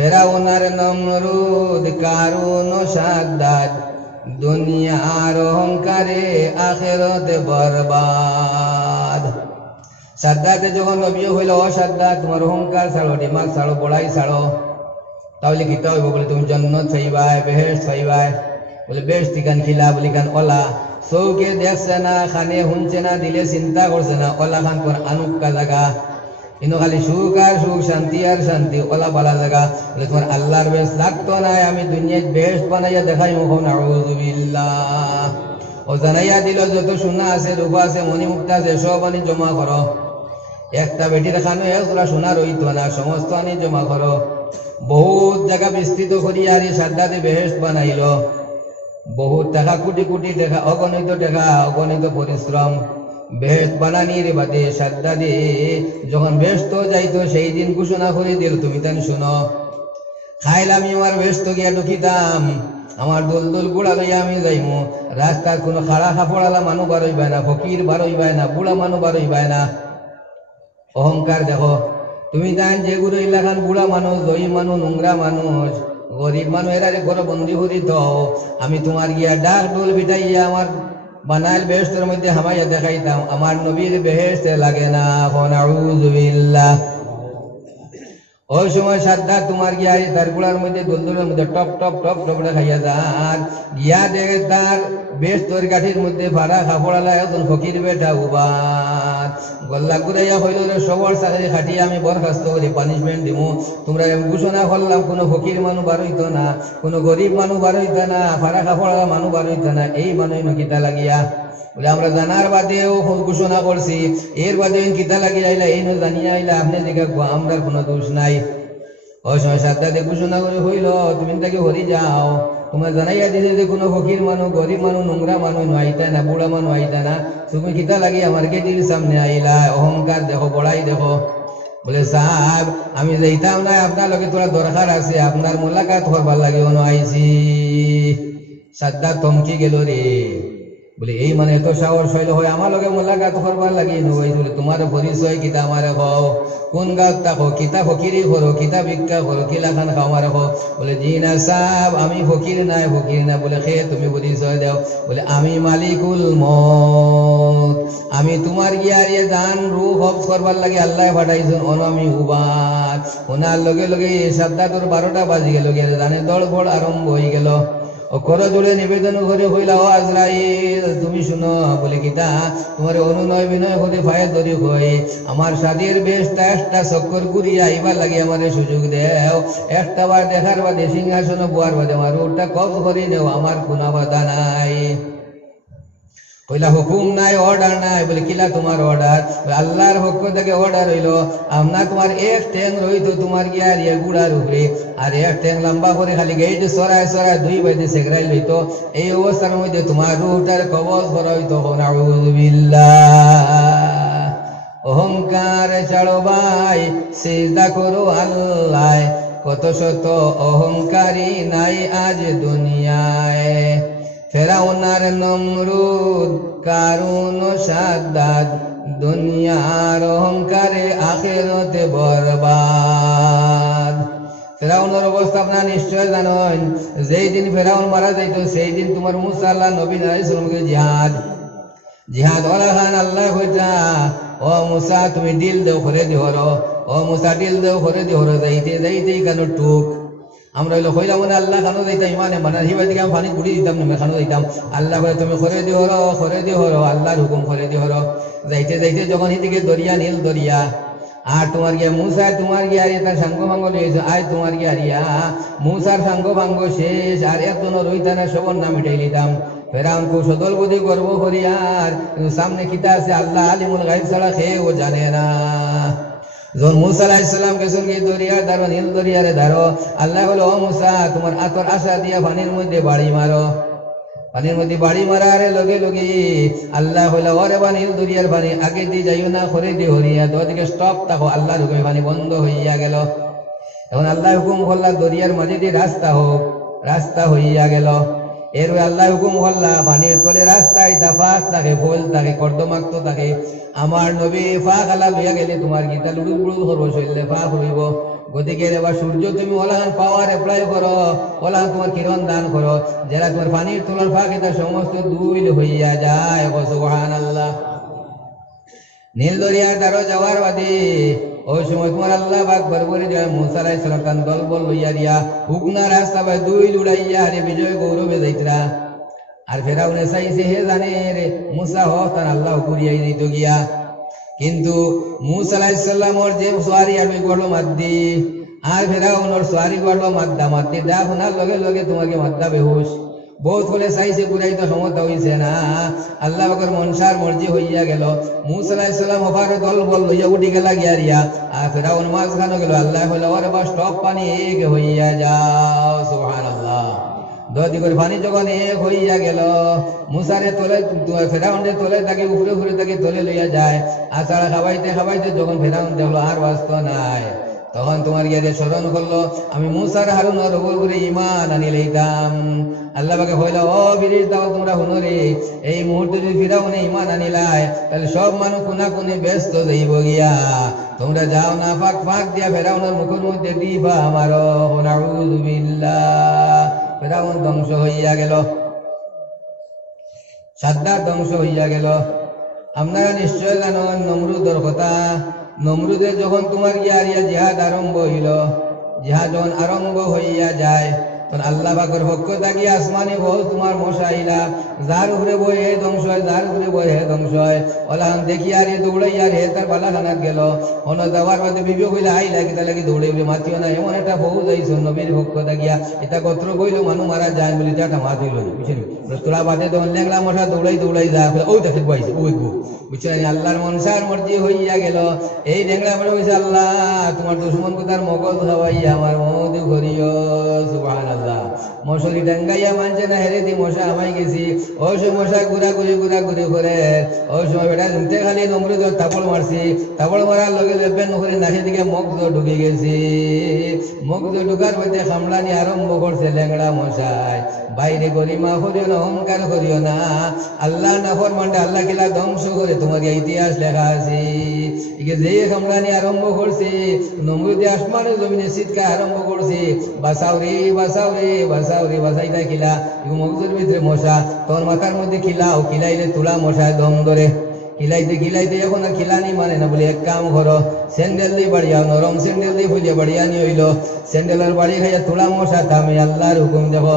ফেরাউনার নমরুদ কারুন ও সাদ্দাত দুনিয়ার অহংকারে আখিরাতে বরবাদ। সাদ্দাতে যখন নবী হইল, ও সাদ্দাত তোমার অহংকার ছাড়ো, দিমাগ ছাড়ো, বড়াই ছাড়ো, তাহলে কিতা হইব? বলে তুমি জান্নাত পাইবাই, বেহেশত পাইবাই। বলে বেহেশতি কান খিলা বলি কান ওলা চৌকে দেখছে না, খানে শুনছে না, দিলে চিন্তা করছে না, ওলা খান কোন আনুকা জায়গা, কিন্তু খালি সুখ আর সুখ, শান্তি আর শান্তি, ওলা বালা জায়গা। বলে তোমার আল্লাহর বেশ লাগতো নাই, আমি দুনিয়ায় বেহেশত বানাইয়া দেখাই মুখ। নাউযুবিল্লাহ। ও জানাইয়া দিল যত সোনা আছে, রূপা আছে, মণিমুক্তা আছে, সব আনি জমা করো। একটা বেটির খানো একজোড়া সোনা রইত না, সমস্ত আনি জমা করো। বহুত জায়গা বিস্তৃত করিয়া আর সাদ্দাতে বেহেশত বানাইল। বহুত টাকা, কোটি কোটি টাকা, অগণিত টাকা, অগণিত পরিশ্রম। বেহেশত বানানির বাদে সাদ্দাতে যখন ব্যস্ত যাইতো, সেই দিন ঘোষণা করে দিল, তুমি তান শুনো, খাইলাম আমার ব্যস্ত গিয়া ঢুকিতাম, আমার দোল গুড়া লইয়া আমি যাইমু, রাস্তার কোনো খাড়া খাপড়ালা মানুষ বারইবাই না, ফকির বারইবাই না, বুড়া মানুষ বারইবাই না। অহংকার দেখো, তুমি জান যেগুলো এলাকার বুড়া মানুষ, দই মানুষ, নোংরা মানুষ, গরিব মানুষ, এরা ঘরে বন্দি করি তো আমি তোমার গিয়া ডাক ডোল বিটাইয়া আমার বানাইল বেহেশতের মধ্যে হামাইয়া দেখাইতাম, আমার নবীর বেহেশতে লাগে না। নাউযুবিল্লাহ। ওই সময় সাদ্দাত তোমার গিয়া তার গুড়ার মধ্যে দোলের মধ্যে টপ টপ টপ টপটা খাইয়া যান, গিয়া দেখে তার বেশ তোর কাঠির মধ্যে ভাড়া খাপড়ালা এখন ফকির বেটা উবাদ গল্লা ঘুরাইয়া হইল রে, সবর চাকরি খাটিয়ে আমি বরখাস্ত করি, পানিশমেন্ট দিমু। তোমরা ঘোষণা করলাম কোনো ফকির মানুষ বার হইতো না, কোনো গরিব মানুষ বার হইতো না, ভাড়া খাপড়ালা মানুষ বার হইতো না, এই মানুষ কিতা লাগিয়া বলে আমরা জানার বাদেও ঘোষণা করছি, এর বাদে কিতা লাগিয়ে আইলা, এই জানিয়ে আইলা, আপনি জিজ্ঞাসা, আমরা কোনো দোষ নাই। ওই সময় সাদ্দাতে ঘোষণা করে হইল, তুমি তাকে হরি যাও, তোমার জানাইয়া দিছে যে কোনো ফকির মানুষ, গরিব মানুষ, নোংরা মানুষ আইতা না, বুড়া মানুষ আইতা না, তুমি কিতা লাগিয়ে আমার গেটির সামনে আইলা? অহংকার দেখো, বড়াই দেখো। বলে সাহেব আমি যাইতাম না, আপনার লগে তোরা দরকার আছে, আপনার মোলাকাত করবার লাগে অন আইছি। সাদ্দাত থমকি গেল রে, বলে এই মানে এত সাহস হইল হয় আমার লগে মোলাকাত করবার লাগি নই? বলে তোমার পরিচয় কিতা আমারে কও, কোন গাঁত থাকো, কিতা ফকিরি করো, কিতা ভিক্ষা করো, কিলাখান খাও আমারে কও। বলে জি না সাহেব আমি ফকির নাই, ফকির না। বলে খে তুমি পরিচয় দাও। বলে আমি মালিকুল মউত, আমি তোমার গিয়ারিয়ে জান রূহ হবস করবার লাগে আল্লাহ পাঠাইছেন, অন আমি উবাদ। ওনার লগে লগে সাদ্দাতর 12টা বাজি গেল, গিয়ে জানে দড়ফড় আরম্ভ হয়ে গেল। ও করো জোরে নিবেদন করে হইলা, ও আজরাইল তুমি শুনো। বলে কিতা? তোমার অনুনয় বিনয় করে ফায়ে ধরি হই, আমার সাদের বেশটা একটা চক্কর ঘুরিয়া আইবার লাগে আমারে সুযোগ দেও, একটা বার দেখার বাদে সিংহাসন বুয়ার বাদে আমার ওটা কব করে নেও, আমার কোনো বাধা নাই। কইলা হুকুম নাই, অর্ডার নাই। বলে কিলা তোমার অর্ডার? আল্লাহর পক্ষ থেকে অর্ডার হইল, আপনার তোমার এক ট্যাং রইতো তোমার গিয়ার গুড়ার উপরে, আর এক ট্যাং লম্বা করে খালি গেইটে সরায় সরায় 2 বাইতে সেগরাই লইতো, এই অবস্থার মধ্যে তোমার রূহটার কবজ করা হইতো। নাউযুবিল্লাহ। অহংকার ছাড়ো ভাই, সিজদা করো আল্লাহ, কত শত অহংকারী নাই আজ দুনিয়ায়। ফেরাউনার নমরুদ কারুন ও সাদ্দাত দুনিয়ার অহংকারে আখিরাতে বরবাদ। ফেরাউনের অবস্থা আপনারা নিশ্চয় জানেন, যেই দিন ফেরাউন মারা যাইত সেই দিন তোমার মুসা আল্লাহ নবী আলাইহিস সালামকে জিহাদ ওলা খান আল্লাহ কইতা, ও মুসা তুমি দিল দেও করে দিহর, ও মুসা দিল দেও করে দিহর, যাইতে যাইতে কেন টুক আমরা হইলো কইলাম না আল্লাহ খানো যাইতাম, ইমানে মানে হিবা দিকে আমি পানি কুড়ি দিতাম না, খানো যাইতাম। আল্লাহ বলে তুমি করে দিহর, করে দিহর, আল্লাহর হুকুম করে দিহর। যাইতে যাইতে যখন এদিকে দরিয়া, নীল দরিয়া, আর তোমার গিয়া মুসা তোমার গিয়া তার সাঙ্গ ভাঙ্গ লিয়েছে, আয় তোমার গিয়া রিয়া মুসার সাঙ্গ ভাঙ্গ শেষ, আর একজনের রইতা না, সবর নাম মিটাই লিতাম। ফেরাউন খুব সদল বুদ্ধি গর্ব করিয়ার, কিন্তু সামনে কিতা আছে আল্লাহ আলিমুল গায়ব ছাড়া খেয়েও জানে না। যখন মুসা আলাইহিস সালাম গেছেন কি দরিয়ার ধারো, নীল দরিয়ারে ধারো, আল্লাহ বলে ও মুসা তোমার আতর আশা দিয়া পানির মধ্যে বাড়ি মারো। পানির মধ্যে বাড়ি মারার লগে লগে আল্লাহ হইলা, ওরে বা নীল দরিয়ার পানি আগে দিয়ে যাইও না, করে দিয়ে হরিয়া তোদিকে স্টপ থাকো। আল্লাহর হুকুমে পানি বন্ধ হইয়া গেল। এখন আল্লাহ হুকুম করলা দরিয়ার মাঝে দিয়ে রাস্তা হোক, রাস্তা হইয়া গেল। এর আল্লাহ হুকুম হল্লা পানির তলে রাস্তায় ফাঁক থাকে ফুল থাকে কর্দমাক্ত থাকে আমার নবী ফাঁক আলা লইয়া গেলে তোমার গীতা লুড়ু বুড়ু করবো শরীরে ফাঁক হইব গতিকে এবার সূর্য তুমি ওলাহান পাওয়ার অ্যাপ্লাই করো ওলাহান তোমার কিরণ দান করো যারা তোমার পানির তলার ফাঁক এটা সমস্ত দুইল হইয়া যায় সুবহানাল্লাহ। নীল দরিয়ার দ্বারা যাওয়ার বাদে ওই সময় তোমার আল্লাহ পাক বরবরে দিয়া মুসা আলাইহিস সালাম তান দল বল লইয়া দিয়া হুকনা রাস্তা বাই দুই উড়াইয়া রে বিজয় গৌরবে যাইতরা আর ফেরাউনে চাইছে হে জানে রে মুসা হ তার আল্লাহ কুরিয়াই দিত গিয়া কিন্তু মুসা আলাইহিস সালামর যে সোয়ারি আমি গড়লো মাদ্দি আর ফেরাউনর সোয়ারি গড়লো মাদ্দা মাদ্দি দা শোনার লগে লগে তোমাকে মাদ্দা বেহুশ বহুত হলে চাইছে পুরাই তো ক্ষমতা হইছে না আল্লাহ পাকের মনসার মর্জি হইয়া গেল মুসা আলাইহিস সালাম ওপারে দল বল লইয়া উঠি গেলা গিয়ারিয়া আর ফেরাউন মাঝখানে গেল আল্লাহ হইল ওরে বাস টপ পানি এক হইয়া যাও সুবহানাল্লাহ দদি করে পানি যখন এক হইয়া গেল মুসারে তোলে ফেরাউনের তোলে তাকে উপরে উপরে তাকে তোলে লইয়া যায় আচারা খাবাইতে খাবাইতে যখন ফেরাউন দেখলো আর বাস্ত নাই তখন তোমার গিয়ে স্মরণ করলো আমি মুসার হারুনের উপর করে ইমান আনি লইতাম আল্লাহ পাকে হইল ও বিরিশ দাও তোমরা হুনরে এই মুহূর্তে যদি ফিরাউনে ইমান আনিলাই তাহলে সব মানুষ কোনা কোনে ব্যস্ত যাইব গিয়া তোমরা যাও না ফাঁক ফাঁক দিয়া ফেরাউনের মুখের মধ্যে দিবা আমারো নাউযু বিল্লাহ ফেরাউন ধ্বংস হইয়া গেল সাদ্দাত ধ্বংস হইয়া গেল। আপনারা নিশ্চয় জানেন নমরুদের কথা নমরুদের যখন তোমার গিয়া জিহাদ আরম্ভ হইল জিহাদ যখন আরম্ভ হইয়া যায় তখন আল্লাহ পাকের পক্ষ থাকি আসমানি বহু তোমার মশাইলা যার উপরে বই হে ধ্বংস হয় যার উপরে বই হে ধ্বংস হয় ওলান দেখি আর দৌড়াই আর হে তার পালাখানাত গেল অন্য যাওয়ার মধ্যে বিবেক হইলে আই লাগে তা লাগি দৌড়াইবে মাতিও না এমন একটা বহু যাইছ নবীর পক্ষ থাকিয়া এটা গোত্র কইল মানুষ মারা যায় বলে এটা মাত হইল বুঝছেন তোরা বাদে তখন লেংলা মশা দৌড়াই দৌড়াই যা ও দেখে পাইছে ওই গো বুঝছেন আল্লাহর মনসার মর্জি হইয়া গেল এই লেংলা মনে হয়েছে আল্লাহ তোমার দুশ্মন কোথার মগজ খাওয়াইয়া আমার মধু করিও সুবহানাল্লাহ মশারি ডাঙ্গাইয়া মানছে না হেরে দি মশা আমাই গেছি ওই সময় মশা ঘুরা ঘুরি করে ওই সময় বেটা নিতে খালি নমরুদ তাপড় মারছি তাপড় মারার লগে বেন করে নাকি দিকে মগজ ঢুকে গেছি মগজ ঢুকার মধ্যে কামড়ানি আরম্ভ করছে লেংড়া মশায় বাইরে গরিমা করিও না অহংকার করিও না আল্লাহ না ফরমানটা আল্লাহ কিলা ধ্বংস করে তোমাকে ইতিহাস লেখা আছে যে কামড়ানি আরম্ভ করছে নমরুদে আসমানের জমিনে চিৎকার আরম্ভ করছে বাঁচাও রে বাঁচাও রে বাঁচাও রে বাঁচাইতা কিলা মগজের ভিতরে মশা তোর মাথার মধ্যে খিলাও খিলাইলে তুলা মশায় দম ধরে খিলাইতে খিলাইতে এখন আর খিলানি মানে না বলে এক কাম করো স্যান্ডেল দিয়ে বাড়িয়াও নরম স্যান্ডেল দিয়ে ফুলিয়ে বাড়িয়ানি হইল স্যান্ডেলের বাড়ি খাইয়া তুলা মশা থামে আল্লাহর হুকুম দেখো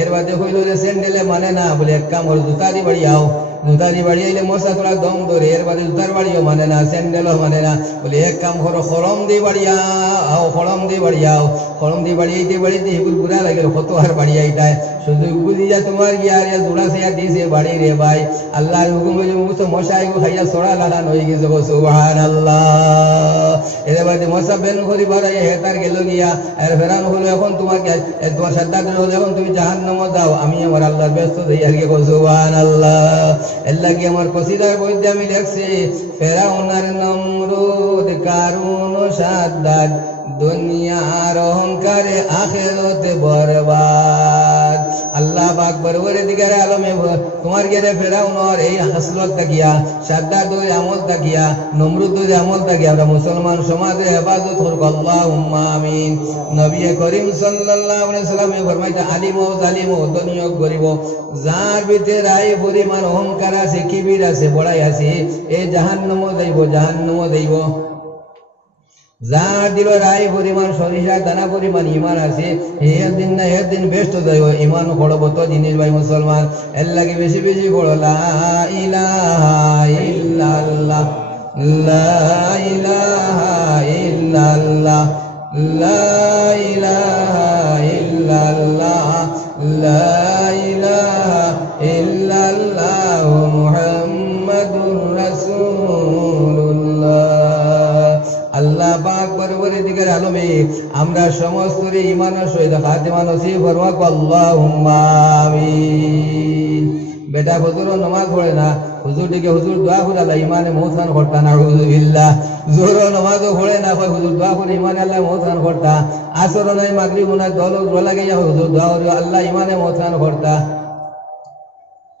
এর বাদে হইল রে স্যান্ডেলে মানে না বলে এক কাম করো জুতা দিয়ে বাড়িয়াও জুতা দিয়ে বাড়িয়াইলে মশা তোলা দম ধরে এর বাদে জুতার বাড়িও মানে না স্যান্ডেলও মানে না বলে এক কাম করো খড়ম দিয়ে বাড়িয়াও খড়ম দিয়ে বাড়িয়াও খড়ম দিয়ে বাড়িয়াইতে বাড়িতে হিগুল বুড়া লাগে কত আর বাড়িয়াইটায় শুধু বুঝিয়া তোমার গিয়া জোড়া সেয়া দিয়েছে বাড়ি রে ভাই আল্লাহর হুকুম হইলে মুখ মশা এগো খাইয়া ছড়া লাগান হয়ে গেছে সুবহানাল্লাহ এর বাদে মশা বেন করি বাড়াইয়া হেতার গেল গিয়া আর ফেরান হলো এখন তোমাকে তোমার সাদ্দাত হলো এখন তুমি জাহান্নাম দাও আমি আমার আল্লাহর ব্যস্ত হই আর কি সুবহানাল্লাহ এর লাগি আমার কসিদার বইতে আমি লেখছি ফেরাউনের নমরুদ কারুন সাদ্দাত দুনিয়ার অহংকারে আখিরাতে বরবাদ আল্লাহ পাক বরবরে দিগার আলমে তোমার গেরে ফেরাউনর এই হাসলত তাকিয়া সাদ্দাতের আমল তাকিয়া নমরুদের আমল তাকিয়া আমরা মুসলমান সমাজে হেফাজত করব আল্লাহুম্মা আমিন। নবী করিম সাল্লাল্লাহু আলাইহি সাল্লামে ফরমাইতে আলিম ও জালিম ও দুনিয়া গরিব যার ভিতরে আই পরিমাণ অহংকার আছে কিবির আছে বড়াই আছে এই জাহান্নামে যাইব যার দিল রায় পরিমাণ সরিষা দানা পরিমাণ ইমান আছে এর দিন না এর দিন বেস্ট যাইব ইমান পড়ব তো জিনিস ভাই মুসলমান এর লাগে বেশি বেশি পড়ো লা ইলাহা ইল্লাল্লাহ লা ইলাহা ইল্লাল্লাহ লা ইলাহা ইল্লাল্লাহ লা ইলাহা ইল্লাল্লাহ মুহাম্মাদুর রাসূলুল্লাহ। আল্লাহ পাক বরবরে দিগার আলমে আমরা সমস্ত ইমানের সহিত খাতিমা নসিব ফরমাক আল্লাহুম্মা আমিন। বেটা হুজুর নামাজ পড়ে না হুজুর দিকে হুজুর দোয়া করে আল্লাহ ইমানে মহসান করতা নাউযু বিল্লাহ জোর নামাজও পড়ে না কয় হুজুর দোয়া করে ইমানে আল্লাহ মহসান করতা আসর নাই মাগরিব নাই দল লাগাইয়া হুজুর দোয়া করে আল্লাহ ইমানে মহসান করতা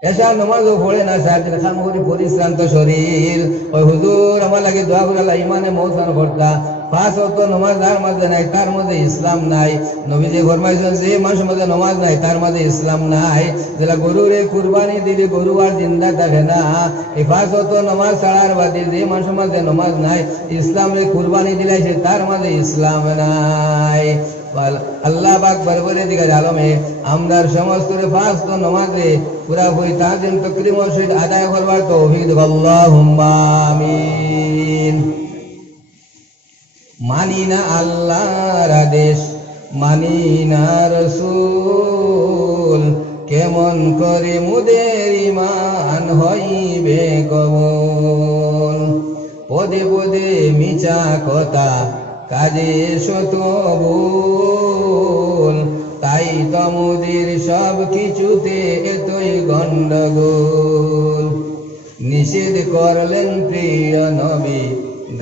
এসা নমাজও পড়ে না, সারাদিন খাম করি পরিশ্রান্ত শরীর, ওই হুজুর আমার লাগে দোয়া করে আল্লাহ ইমানে মৌসান করতা। 5 ওয়াক্ত নামাজ যার মাঝে নাই তার মধ্যে ইসলাম নাই। নবীজি ফরমাইছেন যে মানুষের মধ্যে নামাজ নাই তার মধ্যে ইসলাম নাই। যেটা গরুরে কুরবানি দিলে গরু আর জিন্দা থাকে না, এই 5 ওয়াক্ত নামাজ ছাড়ার বাদে যে মানুষের মধ্যে নামাজ নাই, ইসলামে কুরবানি দিলাইছে তার মধ্যে ইসলাম নাই। আল্লাহ পাক বরবরে দিগার আলমে আমরার সমস্ত 5 ওয়াক্ত নামাজে পুরাপুরি তাজিম তাকরীম ও শহীদ আদায় করবার তৌফিক দাও, আল্লাহুম্মা আমিন। মানি না আল্লাহর আদেশ, মানি না রাসূল, কেমন করে মুদের ঈমান হইবে কবুল। পদে পদে মিছা কথা, কাজে শত ভুল, তাই তো মুদের সব কিছুতে এতই গন্ডগোল। নিষেধ করলেন প্রিয় নবী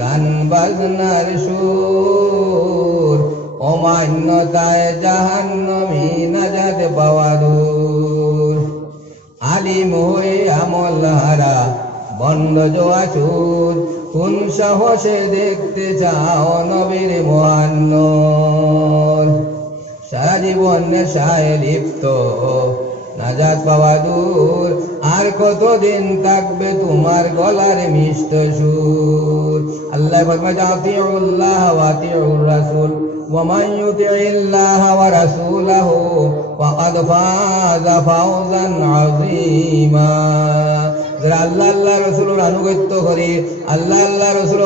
গান বাজনার সুর, অমান্যতায় জাহান্নামী নাজাত পাওয়া দূর। আলিম হয়ে আমল হারা বন্ড জোয়াচুর, কোন সাহসে দেখতে চাও নবীর মহান নূর। সারা জীবন নেশায় লিপ্ত নাজাত পাওয়া দূর, আর কতদিন থাকবে তোমার গলার মিষ্ট সুর। আল্লাহ ফরমায় আতিউল্লাহ ওয়া আতিউর রাসূল ওয়া মান ইউতিইল্লাহ ওয়া রাসূলাহু ফাকাদ ফাযা ফাওজান আযীমা। যারা আল্লাহ আল্লাহ রাসূলের আনুগত্য করে, আল্লাহ আল্লাহ রাসূল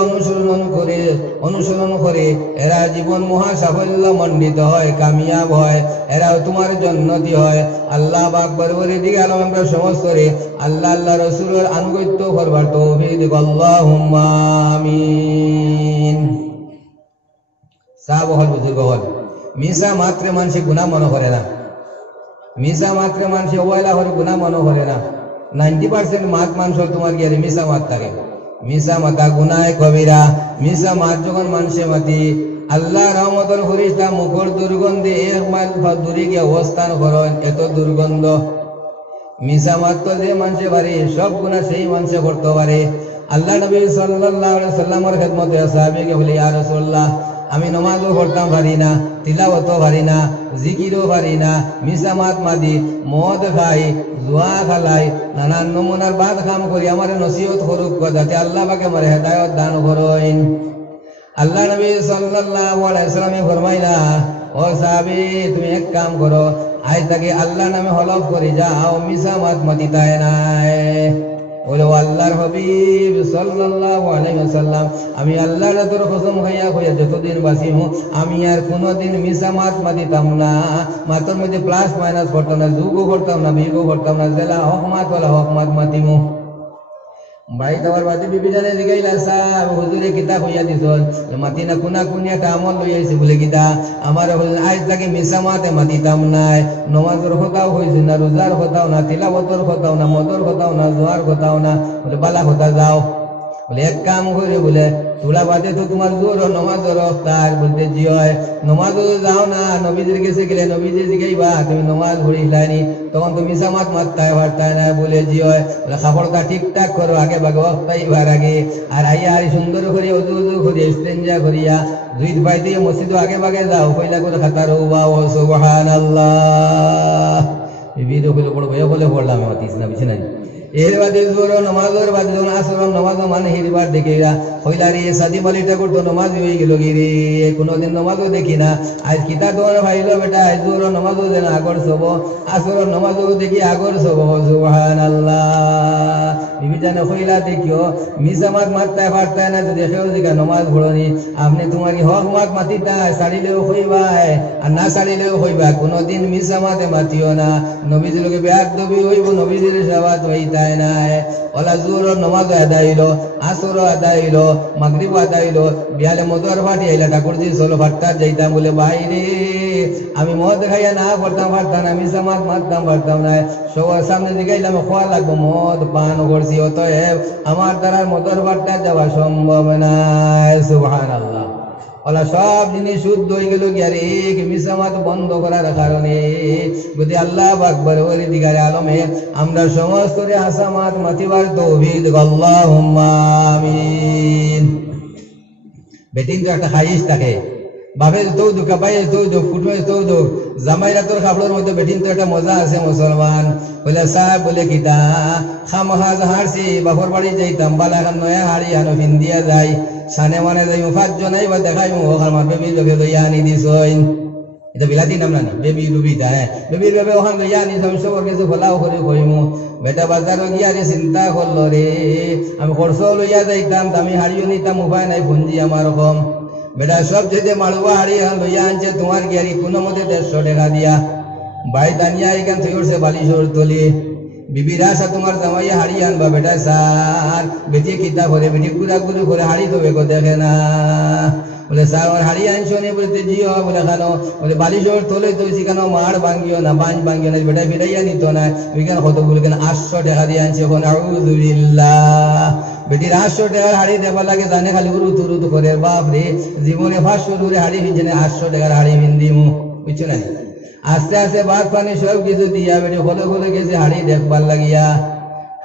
অনুসরণ করে এরা জীবন মহা সাফল্য মণ্ডিত হয়, কামিয়াব হয়, এরাও তোমার জন্নতি হয়। আল্লাহ পাক বরবরে দিকে আলম আমরা সমস্ত করে আল্লাহ আল্লাহ রাসূলের আনুগত্য করবার তৌফিক দিক, আল্লাহুম্মা আমিন। সাহাব হল বুজুর্গ হল, মিশা মাত্রে মানুষে গুনাহ মনে করে না, মিশা মাত্রে মানুষে অবহেলা করে গুনাহ মনে করে না। 90% মাত মানুষ তোমার গিয়ে মিশা মাত থাকে, মিশা মাতা গুনায় কবিরা। মিশা মাত যখন মানুষে মাতি আল্লাহ রহমতের ফেরেশতা মুখর দুর্গন্ধে 1 মাইল দূরে গিয়ে অবস্থান করেন, এত দুর্গন্ধ। মিশা মাত তো যে মানুষে পারে সব গুনাহ সেই মানুষে করতে পারে। আল্লাহ নবী সাল্লাল্লাহু আলাইহি ওয়াসাল্লামের খেদমতে সাহাবীকে বলে, ইয়া রাসূলুল্লাহ আমি নামাজও পড়তাম পারি না, তিলাওয়াতও পারি না, জিকিরও পারি না, মিশা মাত মাদি, মদ খাই, জুয়া খালাই, নানান নমুনার বাদ কাম করি, আমার নসিহত করুক যাতে আল্লাহ পাকে আমার হেদায়েত দান করেন। আল্লাহ নবী সাল্লাল্লাহু আলাইহি ওয়াসাল্লামে ফরমাইলা, ও সাহাবী তুমি এক কাম করো, আজ থেকে আল্লাহ নামে হলফ করে যাও, মিশা মাত মাতিতায় নাই। বলে আল্লাহর হাবিব সাল্লাল্লাহু আলাইহি ওয়াসাল্লাম আমি আল্লাহর তোর কসম খাইয়া কইয়া যতদিন বাঁচিমু আমি আর কোনোদিন মিশা মাত মাতিতাম না, মাতর মধ্যে প্লাস মাইনাস করতাম না, যোগও করতাম না, বিয়োগও করতাম না, জেলা হক মাত বলা হক মাত মাতিমু। বাড়ি যাওয়ার বাদে বিবিধানে জিগাইলা, সাহেব হুজুরে কিতা কইয়া দিছ মাতি না, কোনা কোনি একটা আমল লই আইছে বলে কিতা, আমার আজ তাকে মিশা মাতে মাতিতাম নাই। নমাজের কথাও হয়েছে না, রোজার কথাও না, তিলাওয়াতের কথাও না, মদর কথাও না, জোয়ার কথাও না, বলে বালা কথা যাও। বলে এক কাম করে বলে তোলা বাদে তো তোমার জোর নমাজের তার বলতে জি হয়, নমাজও যাও না, নবীদের কাছে গেলে নবীজি জিগাইবা তুমি নমাজ পড়িলানি, তখন তুমি মিশামাত মারতায় পারতায় না, বলে জি হয়। বলে খাবারটা ঠিকঠাক করো, আগে বাগে অক্তাইবার আগে আর আইয়া আর সুন্দর করে উজু উজু করিয়া ইস্তেঞ্জা করিয়া দুইট পাই দিয়ে মসজিদও আগে বাগে যাও, পয়লা করে খাতার ও সুবহানাল্লাহ বিবিধ করে পড়বো, এ বলে পড়লাম মাতিস না বুঝে নাই। এর বাদে জোর নমাজের বাদে যখন আসলাম নমাজ মানে হিরবার দেখে হইলা রে সাদি মালি ঠাকুর তো নমাজ হয়ে গেল গিরে, কোনোদিন নমাজও দেখি না। আজ কিতা তোমার ভাইলো বেটা, আজ জোর নমাজও যেন আগর সব, আসর নমাজও দেখি আগর সব, সুবহানাল্লাহ। বিবি জানে হইলা দেখিও মিশামাত মারতায় পারতায় না, যদি সেও দিকা নমাজ পড়নি আপনি তোমার হক মাত মাতিতা, সারিলেও হইবাই আর না সারিলেও হইবা, কোনোদিন মিশামাতে মাতিও না। নবীজির লোকে বেয়ার দবি হইব, নবীজির সেবাত হইতায় নাই। ওলা জোর নমাজ আদায় হইল, আসর আদায় হইল, মাগরিব আদায় হইল, বিয়ালে মদর ফাটি আইলা ঠাকুর জি চলো ফাটতার যাইতাম, বলে বাইরে আমি মদ খাইয়া না পড়তাম পারতাম না, মিশামাত মারতাম পারতাম না, সবার সামনে দিকে খোয়া লাগবো, মদ পান করছি, অতএব আমার দ্বারা মদর ফাটটা যাওয়া সম্ভব নাই। সুবহানাল্লাহ। ওলা সব জিনিস শুদ্ধ হয়ে গেল গিয়ার এক মিসামাত বন্ধ করার কারণে যদি আল্লাহ আকবার ওরে দিগারে আলমে আমরা সমস্ত রে হাসামাত মাতিবার তৌফিক আল্লাহুম্মা আমিন। বেটিং তো একটা খাইশ থাকে, বাপের তৌদুক কাপাইয়ের তৌদুক ফুটমের তৌদুক জামাইরা তোর কাপড়ের মধ্যে বেটিং তো একটা মজা আছে মুসলমান। বলে সাহেব বলে কিতা খামহাজ হারছি বাপর বাড়ি যাইতাম বালা এখন নয়া হাড়ি আনো ফিন্দিয়া যাই সানে মানে যাই পাঁচজন বা দেখাই ওখান আমার বেবি বেবে লইয়া আনি দিছইন। এটা বিলাতি নাম না বেবি রুবিটা, হ্যাঁ বেবির বেবে ওখান লইয়া আনি আমি সবর কিছু ফলাও করে কইমু। বেটা বাজার গিয়া রে চিন্তা করলো রে আমি খরচও লইয়া যাইতাম আমি হাড়িও নিতাম উপায় নাই পুঞ্জি আমার কম। বেটা সব যেতে মাড়ুয়া হাড়ি লইয়া আনছে তোমার গিয়ারি কোনো মতে 150 টাকা দিয়া বাড়ি দানিয়া এখান থেকে উঠছে বালিশোর তলি বিবির আসা তোমার জামাইয়া হাড়ি আনবা বেটা স্যার বেটি কিতা করে বেটি গুড়া গুড়ি করে হাড়ি তো বেগো দেখে না। বলে স্যার আমার হাড়ি আনছো নি বলতে জিও বলে কেন বলে বালিশোর তলে তো কেন মাড় ভাঙ্গিও না বাঁশ ভাঙ্গিও না বেটা ফিরাইয়া নিত না ওইখানে কত বলে কেন 800 টাকা দিয়ে আনছে এখন আউযুবিল্লাহ। বেটির 800 টাকার হাড়ি দেবা লাগে জানে খালি উরুত উরুত করে বাপ রে জীবনে 500 করে হাড়ি কিনছে না 800 টাকার হাড়ি কিনদিমু বুঝছো না। আস্তে আস্তে ভাত পানি সব কিছু দিয়া বেটি হলে হলে গেছে হাড়ি দেখবার লাগিয়া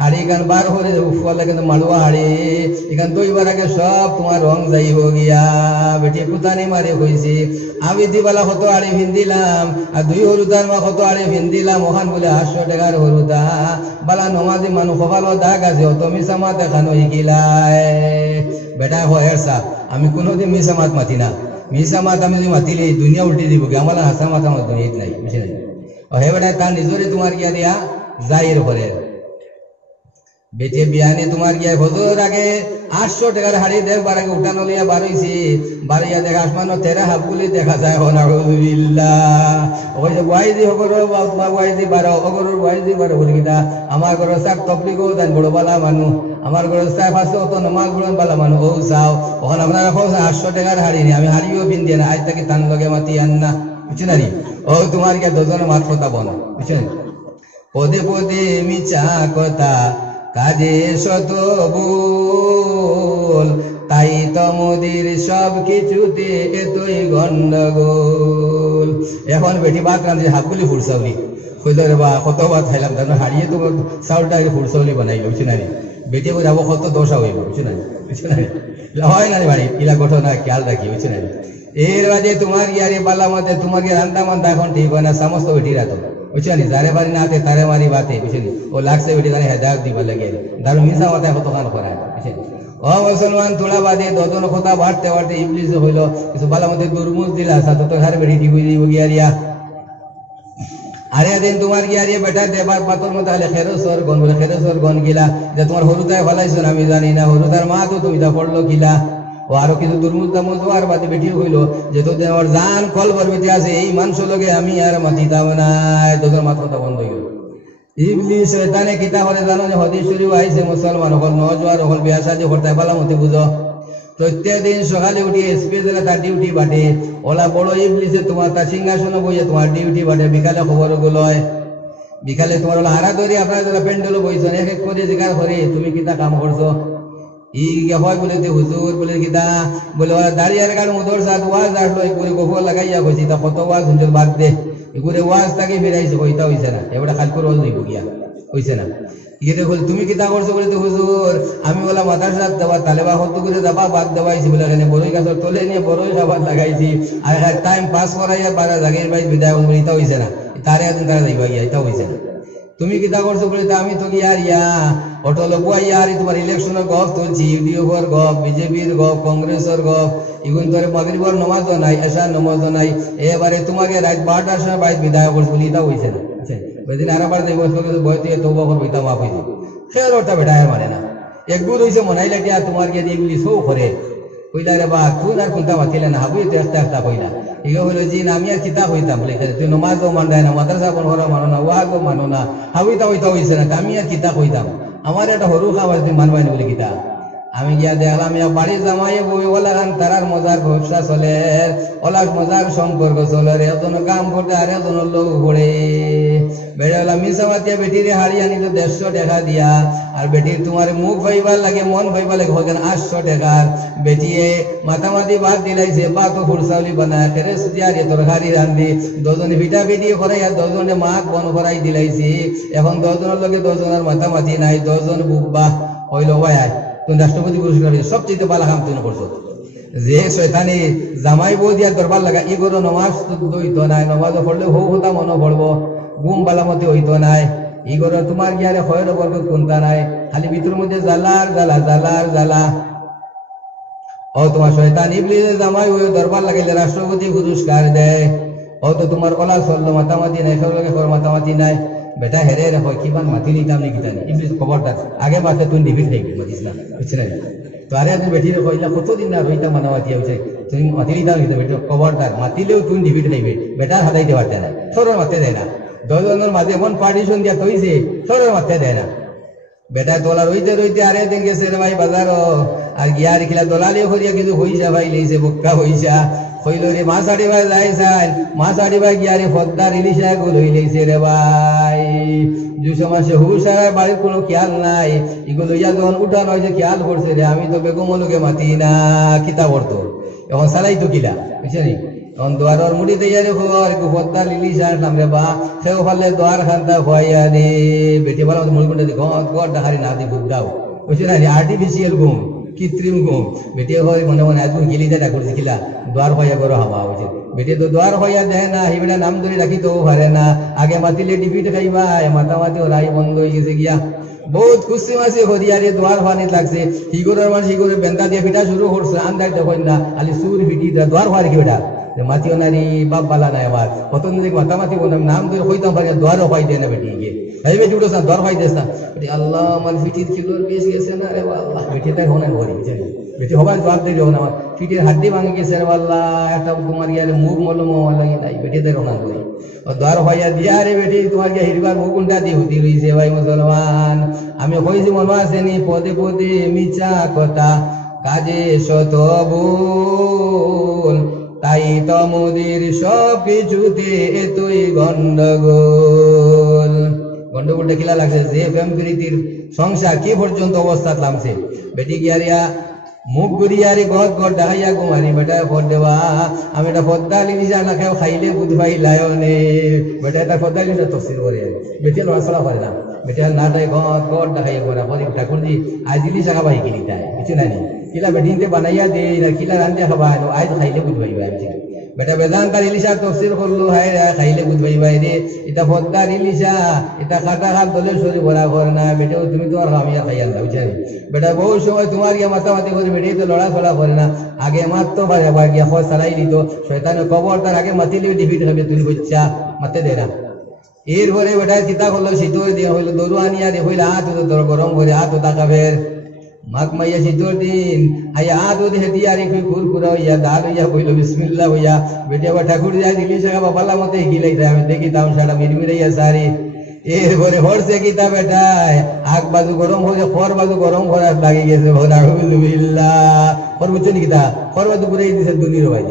হাড়ি এখান বার করে উফলে কিন্তু মালুয়া হাড়ি এখান দইবার আগে সব তোমার রং যাইব গিয়া বেটি পুতানি মারে কইছি আমি দিবালা কত হাড়ি ভিন্দিলাম আর 2 হরুদার মা কত হাড়ি ভিন্দিলাম ওখান বলে 800 টাকার হরুদা বালা নমাজি মানুষ কপালো দাগ আছে অত মিসামাত দেখানো শিকিলাই। বেটা হয় সাহ আমি কোনোদিন মিসামাত মাতি না, মিসামাত আমি যদি মাতিলে দুনিয়া উল্টি দিব কি আমার হাসা মাথা আমার দুনিয়াত নাই বুঝে নাই। হে বেটা তার নিজরে তোমার গিয়া দিয়া জাহির করে বেটে বিয়ানে তোমার গিয়া হজুর আগে 800 টাকার হাড়ি দেখবার আগে উঠানো লিয়া বারইছি বাড়িয়া দেখা আসমানো 13 হাফ গুলি দেখা যায় আলহামদুলিল্লাহ। ওই যে ওয়াইজি হগর ওয়াইজি 12 হগরের ওয়াইজি 12 বলি কিটা আমার ঘর সাক তবলিগও জান বড় বালা মানু আমার ঘর সাহেব আছে অত নমাজ পড়েন বালা মানু ও চাও ওখান আপনারা 800 টাকার হাড়ি নি আমি হাড়িও বিন দিয়ে না আজ তাকে তান লগে মাতি আন না বুঝছো না ও তোমার গিয়া দুজন মাত কথা বল বুঝছো না। পদে পদে মিছা কথা কাজে শত ভুল তাই তো মোদির সব কিছুতে এতই গন্ডগোল। এখন বেটি ভাত রাঁধে হাফগুলি ফুরসাউলি কইলো রে বা কত ভাত খাইলাম তার হারিয়ে তো চাউলটা ফুরসাউলি বানাইলো বুঝছি না বেটি করে যাবো কত দশা হইব বুঝছি না বুঝছি না হয় না বাড়ি ইলা ঘটনা খেয়াল রাখি বুঝছি না। এর বাদে তোমার ইয়ারে বালা মতে তোমাকে রান্তা মান্তা এখন ঠিক হয় না সমস্ত বেটিরা তো বুঝছেন যারে বাড়ি না আতে তারে মারি বাতে বুঝছেন ও লাগছে বেটি তারে হেদায়ত দিবা লাগে দারু মিশা মাথায় কতক্ষণ করায় বুঝছেন। ও মুসলমান তোলা বাদে দজন কথা বাড়তে বাড়তে ইবলিস হইল কিছু বালা মতে দুর্মুজ দিলা সাথে তো ঘরে বেটি ঠিক হয়ে গিয়ারিয়া আরে দিন তোমার গিয়ারিয়া বেটা দেবার পাতর মতো হলে খেরোসর গন বলে খেরোসর গন গিলা যে তোমার হরুদায় ফলাইছো আমি জানি না হরুদার মা তো তুমি তা পড়লো কিলা ও আরো কিছু দুর্মুজা মজুয়ার বাদে বেটি হইল যে তোদের আমার জান কল বেঁচে আছে এই মানুষ লগে আমি আর মাতিতাম না তোদের মাথা বন্ধ হইল। ইবলিস শয়তানে কিতা করে জানো যে হাদিস শরীফ আইছে মুসলমান হল নজওয়ার হল বিয়া শাদী করতে পারলাম মতে বুঝো প্রত্যেক দিন সকালে উঠি স্পেশালে তার ডিউটি বাটে ওলা বড় ইবলিসে তোমার তার সিংহাসনে বইয়ে তোমার ডিউটি বাটে বিকালে খবর গুলো বিকালে তোমার হলো হারা ধরে আপনার যারা প্যান্ডেলও বইছেন এক এক করে জিজ্ঞাসা করে তুমি কিতা কাম করছো ই হয় বলে হুজুর বলে কিতা বলে ওরা দাঁড়িয়ে গাড়ি মুদর সাথ ওয়াজ আসলো করে গোবর লাগাইয়া কইছি তা কত ওয়াজ শুনছো বাদ দে এগুলো ওয়াজ তাকে ফিরাইছে কইতা হইছে না এবারে খালি করে হইব গিয়া হইছে না ইয়ে বলে তুমি কিতা করছো বলে হুজুর আমি বলা মাথার সাথ দেওয়া তালেবা হতো করে যাবা বাদ দেওয়াইছি বলে এখানে বড়ই গাছের তোলে নিয়ে বড়ই খাবার লাগাইছি আর টাইম পাস করাইয়া পারা জাগের বাড়ি বিদায় বলে এটা হইছে না তারে একদিন তারা যাইবা গিয়া এটা হইছে না। তুমি কিতা করছো বলে আমি তো গিয়ার ইয়া অটো লগুয়া ইয়ার তোমার ইলেকশনের গপ তুলছি ইউডিএফর গপ বিজেপির গপ কংগ্রেসের গপ এগুলো তোর মাগরিবর নমাজও নাই এশার নমাজও নাই এবারে তোমাকে রাত 12টার সময় বাইরে বিদায় করছো বলে এটা হইছে না ওইদিন আরেকবার দেখবো বয়তে তৌবা করবো এটা মাফ হয়ে যাবে খেয়াল ওটা বেটায় মানে না একগুর হইছে মনাইলে টিয়া তোমার গিয়ে এগুলি সৌ করে কইলা রে বা তুই আর কোনটা মাতিলে না হাবুই তো একটা একটা কইলা এগুলো হইলো যে আমি আর কিতা হইতাম বলে তুই নমাজও মানায় না মাদ্রাসা পড়ারও মানো না ওয়াগও মানো না হাবুইতা হইতা হইছে না আমি আর কিতা হইতাম আমার একটা হরু খাবার তুই মানবাই না বলে কিতা আমি গিয়া দেখলাম এক বাড়ির জামাইয়ে বই ওলা গান তারার মজার ব্যবসা চলে ওলা মজার সম্পর্ক চলে এজন কাম করতে আর এজন লোক পড়ে বেড়ে ওলা মিসামাতিয়া বেটিরে হাড়ি আনি তো 150 টাকা দিয়া আর বেটির তোমার মুখ ভাইবার লাগে মন ভাইবার লাগে হকেন 800 টাকার বেটিয়ে মাথামাতি বাদ দিলাইছে বা তো ফুরসাউলি বানায় ফেরে সুজিয়ারে তরকারি রান্ধি দুজনে ভিটা বেটি করাই আর দুজনে মাছ বন করাই দিলাইছি এখন 10 জনের লগে 10 জনের মাথামাতি নাই 10 জন বুব্বা হইল ভাই তুমি রাষ্ট্রপতি পুরস্কার সবচেয়ে ভালো কাম তুমি করছো যে শয়তানি জামাই বউ দিয়া দরবার লাগা ই করো নমাজ হইতো নাই নমাজ পড়লে হৌ হতা মনে পড়বো গুম বালামতি হইতো নাই ই করো তোমার গিয়ারে খয়ের বরকত কোনটা নাই খালি ভিতর মধ্যে জ্বালার জ্বালা জ্বালার জ্বালা ও তোমার শয়তান ইবলিস জামাই ওই দরবার লাগাইলে রাষ্ট্রপতি পুরস্কার দেয় ও তো তোমার ওলা চললো মাতামাতি নাই সর মাতামাতি নাই বেটা হেরে রেখো কিমান মাতি নিতাম নি কিতানি ইবলিস খবরদার আগে মাতে তুই ডিভিট খাইবি মাতিস না বুঝছি না তো আরে তুমি বেটি রেখো ইলা কতদিন না রইতা মানামাতি হয়েছে তুমি মাতি নিতাম নিতে বেটা খবরদার মাতিলেও তুই ডিভিট খাইবে বেটার হাতাইতে পারতে না সরের মাতে দেয় না 10 জনের মাঝে এমন পার্টিশন দিয়া তৈছে সরের মাতে দেয় না বেটা তোলা রইতে রইতে আরে দিন গেছে রে ভাই বাজারও আর গিয়া রেখিলা দলালিও করিয়া কিন্তু হইসা ভাই লইছে বুক্কা হইসা হইল রে মাছ আড়িবা যাইছান মাছ আড়িবা গিয়া রে ফদ্দার ইলিশা গুল হইলেছে রে ভাই দুশো মাসে হুসার বাড়ির কোনো খেয়াল নাই এগুলো ইয়া যখন উঠানো হয়েছে খেয়াল করছে রে আমি তো বেগমলোকে মাতি না কিতা করতো এখন সালাই তো কিলা বুঝছে নি তখন দোয়ার মুড়ি দিয়ে রে ফদ্দার ইলিশা আসলাম রে বা সেও ফালে দোয়ার খান্তা খোয়াইয়া রে বেটি বলা মুড়ি কোনটা দি ঘর ডাহারি না দি বুঝাও বুঝছে না আর্টিফিশিয়াল ঘুম কৃত্রিম ঘুম বেটি হয় মনে মনে আজ গেলি যা করছি কিলা দ্বার হইয়া করো হাওয়া হয়েছে বেটি তো দ্বার হইয়া দেয় না হিবেটা নাম ধরে রাখি তো পারে না আগে মাতিলে ডিপিট খাইবা মাতামাতি ওরাই বন্ধ হয়ে গেছে গিয়া বহুত খুশি মাসি হরিয়ারে দ্বার হওয়ানি লাগছে হিগরের মানুষ হিগরে বেন্দা দিয়ে পিঠা শুরু করছে আন্দাজ দেখেন না খালি সুর পিটি দ্বার হওয়ার কি বেটা মাতিও নারী বাপ বালা নাই আমার কত মাতামাতি নাম ধরে হইতাম পারে দ্বারও হয় দেয় না বেটি গিয়ে এই বেটি উঠোস না দর হয় দেশ না বেটি আল্লাহ আমার পিঠির কিলোর বেশ গেছে না রে আল্লাহ বেটি তাই হনাই ভরি বেটি হবার জবাব দিয়ে যখন আমার পিঠের হাড্ডি ভাঙে গেছে রে আল্লাহ একটা তোমার ইয়ারে মুখ মলম লাগে নাই বেটি তাই হনাই ভরি দর হইয়া দিয়া রে বেটি তোমার গিয়ে হিরবার মুখ উন্ডা দিয়ে হুতি রইছে ভাই মুসলমান আমি কইছি মনে আসেনি পদে পদে মিছা কথা কাজে শত ভুল তাই তো মোদের সব কিছুতে এতই গন্ডগোল গন্ডগোলটা কিলা লাগছে যে প্রেম প্রীতির সংসার কি পর্যন্ত অবস্থা নামছে বেটি গিয়ারিয়া মুখ গুড়িয়ারি গদ গদ ডাহাইয়া গুমারি বেটা ভর দেওয়া আমি এটা পদ্মা লিজা না খেয়ে খাইলে বুঝ পাই লায়নে বেটা এটা পদ্মা লিজা তফসিল করে বেটি লড়াচড়া করে না বেটা নাটাই গদ গদ ডাহাইয়া গোনা পরে ঠাকুর দি আজ লিজা খাবাই কিনি তাই কিছু নাই কিলা বেটিনতে বানাইয়া দে না কিলা রান্ধে খাবা আজ খাইলে বুঝ পাইবা বেটা বেদান্তার ইলিশা তফসির করলো হাই খাইলে বুঝ পাইবা রে এটা পদ্মার ইলিশা এটা কাটা খাল দলের শরীর ভরা করে না বেটাও তুমি তো আর আমি খাইয়া না বুঝছি বেটা বহু সময় তোমার গিয়ে মাতামাতি করে বেটে তো লড়াচড়া করে না আগে মারতো পারে আবার গিয়া হয় সারাই দিত শয়তানের কবর তার আগে মাতিলেও ডিফিট হবে তুমি বুঝছা মাতে দে না এরপরে বেটা চিতা করলো শীতর দিয়ে হইলো দরু আনিয়া দিয়ে হইলে হাত তোর গরম করে হাত তাকাবের মাঘ মাইয়া শীতর দিন আইয়া হাত দিয়ে দিয়ারি কুরকুরা হইয়া দাঁড় হইয়া কইল বিসমিল্লাহ হইয়া বেটে আবার ঠাকুর যায় দিলি সাকা বাবালা মতে গিলাইতে আমি দেখি তাও সারা মিরমিরাইয়া সারি এরপরে হরছে কিতা বেটায় আগ বাজু গরম হয়ে খর বাজু গরম করার লাগে গেছে খর বুঝছো নি কিতা খর বাজু ঘুরে দিছে দুনির ভাই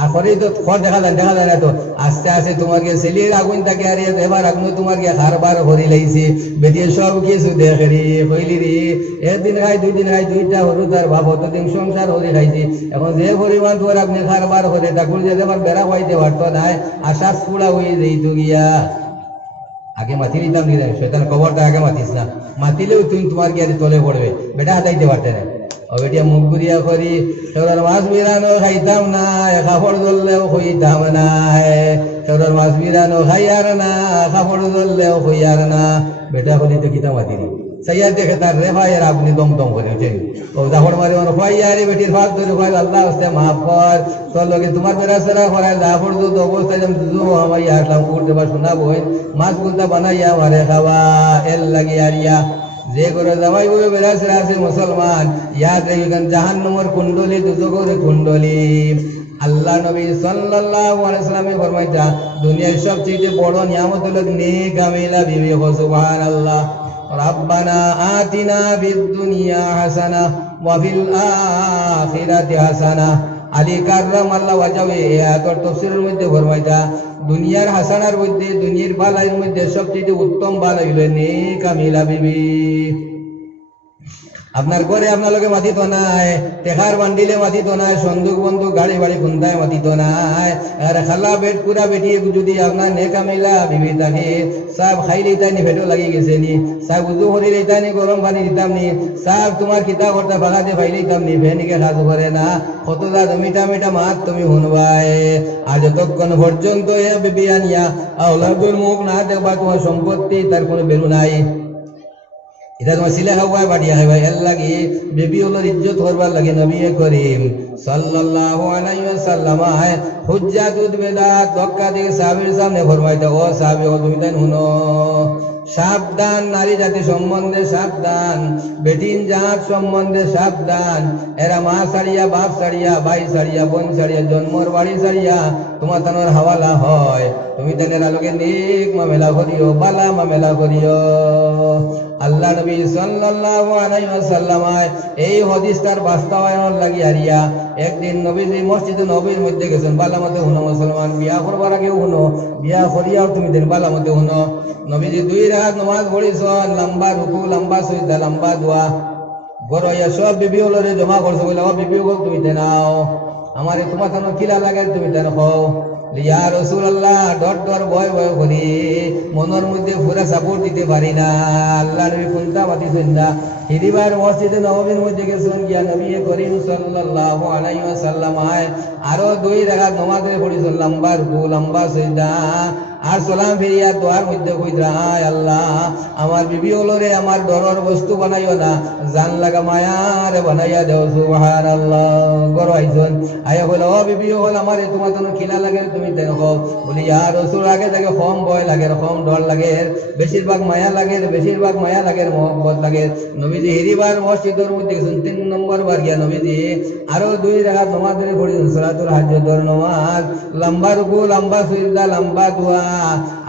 আর খরে তো খর দেখা যায় না তো আস্তে আস্তে তোমাকে সেলির আগুন থাকে আরে এবার আগুন তোমাকে খারবার হরি লাইছে বেটিয়ে সব কিছু দেখে রে কইলি রে একদিন খাই 2 দিন খাই 2টা হরু তার ভাব অতদিন সংসার হরি খাইছে এখন যে পরিমাণ তোর আপনি খারবার হরে ঠাকুর যে এবার বেড়া হইতে পারতো না আশা ফুলা হয়ে যেত গিয়া আগে মাতি নিতাম নি শয়তান কবরটা আগে মাতিস না মাতিলেও তুই তোমার গিয়ে তলে পড়বে বেটা হাতাইতে পারতে না ও বেটিয়া মুখ গুড়িয়া করি তোর মাছ বিরানো খাইতাম না কাপড় ধরলেও হইতাম না তোর মাছ বিরানো খাইয়ার না কাপড় ধরলেও হইয়ার না বেটা হলি তো কিতা মাতি দি সাইয়া দেখে তার রে ভাই আর আপনি দম দম করে উঠেন ও জাফর মারি আমার ভাইয়ারে বেটির ভাত ধরে ভাই আল্লাহ হস্তে মাফ কর তোর লগে তোমার বেড়াচড়া করায় জাফর যত অবস্থায় যেমন দুজো আমাই আসলাম করতে বা শোনাবো মাছ গুলতা বানাইয়া মারে খাওয়া এর লাগে আরিয়া যে করে জামাই বলে বেড়াচড়া আছে মুসলমান ইয়াদ রেখেন জাহান্নামের কুণ্ডলী দুজোগের কুণ্ডলী আল্লাহ নবী সাল্লাল্লাহু আলাইহি ওয়াসাল্লামে ফরমাইতা দুনিয়ার সবচেয়ে বড় নিয়ামত হলো নেক আমেলা বিবি সুবহানাল্লাহ রাব্বানা আতিনা ফিদ দুনিয়া হাসানা ওয়া ফিল আখিরাতি হাসানা। আলী কাররামাল্লাহু ওয়াজহাহু এই আয়াতের তাফসীরের মধ্যে ফরমাইতা দুনিয়ার হাসানার মধ্যে দুনিয়ার বালাইয়ের মধ্যে সবচেয়ে উত্তম বালাই হলো নেক কামিলা বিবি। আপনার ঘরে আপনার লোকে মাতি তো নাই, টেকার বান্ডিলে মাতি তো নাই, সন্দুক বন্দুক গাড়ি বাড়ি খুন্দায় মাতি তো নাই। আর খালা বেট পুরা বেটি যদি আপনার নেকা মিলা বিবি থাকে সব খাইলে তাইনি ভেটো লাগি গেছে নি, সব উজু করিলে তাইনি গরম পানি দিতাম নি, সব তোমার কিতা করতে ফাঁকাতে ফাইলে দিতাম নি, ফেনিকে সাজু করে না কতটা মিঠা মিঠা মাত তুমি শুনবাই। আর যতক্ষণ পর্যন্ত এ বিবি আনিয়া আওলাদুল মুখ না দেখবা তোমার সম্পত্তি তার কোনো বেরু নাই। এটা তোমার সিলে খাওয়াই বাড়িয়া খাইবাই এর লাগে বেবি হলোর ইজ্জত করবার লাগে নবী করিম সাল্লাল্লাহু আলাইহি ওয়াসাল্লাম হুজ্জাতুল বিদাত মক্কা থেকে সাহাবীর সামনে ফরমাইতে ও সাহাবী ও তুমি তাই শুনো সাবধান, নারী জাতি সম্বন্ধে সাবধান, বেটিন জাত সম্বন্ধে সাবধান। এরা মা ছাড়িয়া বাপ ছাড়িয়া ভাই ছাড়িয়া বোন ছাড়িয়া জন্মর বাড়ি ছাড়িয়া তোমার তানোর হাওয়ালা হয়। তুমি তাদের আলোকে নেক মামেলা করিও, বালা মামেলা করিও। আল্লাহ নবী সাল্লাল্লাহু আলাইহি ওয়াসাল্লাম এই হাদিসটার বাস্তবায়ন লাগি আরিয়া একদিন নবীজি মসজিদে নবীর মধ্যে গেছেন। বালা মতে শুনো মুসলমান, বিয়া করবার আগেও শুনো, বিয়া করিয়াও তুমি দেন বালা মতে শুনো। নবীজি 2 রাকাত নামাজ পড়িছেন, লম্বা রুকু, লম্বা সিজদা, লম্বা দোয়া। গরয়া সব বিবি হলরে জমা করছে, বলে ও বিবি হল তুমি দেনাও, আমারে তোমার জন্য কিলা লাগে তুমি দেন খাও। ইয়া রাসূলুল্লাহ ডর ডর ভয় ভয় করি মনের মধ্যে পুরা সাপোর্ট দিতে পারি না। আল্লাহ নবী কোনটা মাতিছেন না, হিদিবার মসজিদে নববীর মধ্যে গেছেন, গিয়া নবী করিম সাল্লাল্লাহু আলাইহি ওয়াসাল্লাম আরো 2 রাকাত নামাজে পড়িছেন, লম্বা রুকু, লম্বা সিজদা, আর সালাম ফিরিয়া দোয়ার মধ্যে কইরা আয় আল্লাহ আমার বিবি হলরে আমার ডরর বস্তু বানাইও না, জান লাগা মায়ার বানাইয়া দেও। সুবহানাল্লাহ। গর আইজন আয়া হলো ও বিবি হল আমারে তোমার জন্য কিলা লাগে তুমি দেখো। বলি ইয়া রাসূল আগে থেকে কম ভয় লাগে, কম ডর লাগে, বেশিরভাগ মায়া লাগে, বেশিরভাগ মায়া লাগে, মহব্বত লাগে। নবীজি হিরিবার মসজিদের মধ্যে গেছেন, 3 নম্বর বার গিয়া নবীজি আরো 2 রাকাত নামাজ ধরে পড়েছেন, সালাতুল হাজ্জাতের নামাজ, লম্বা রুকু, লম্বা সিজদা, লম্বা দোয়া।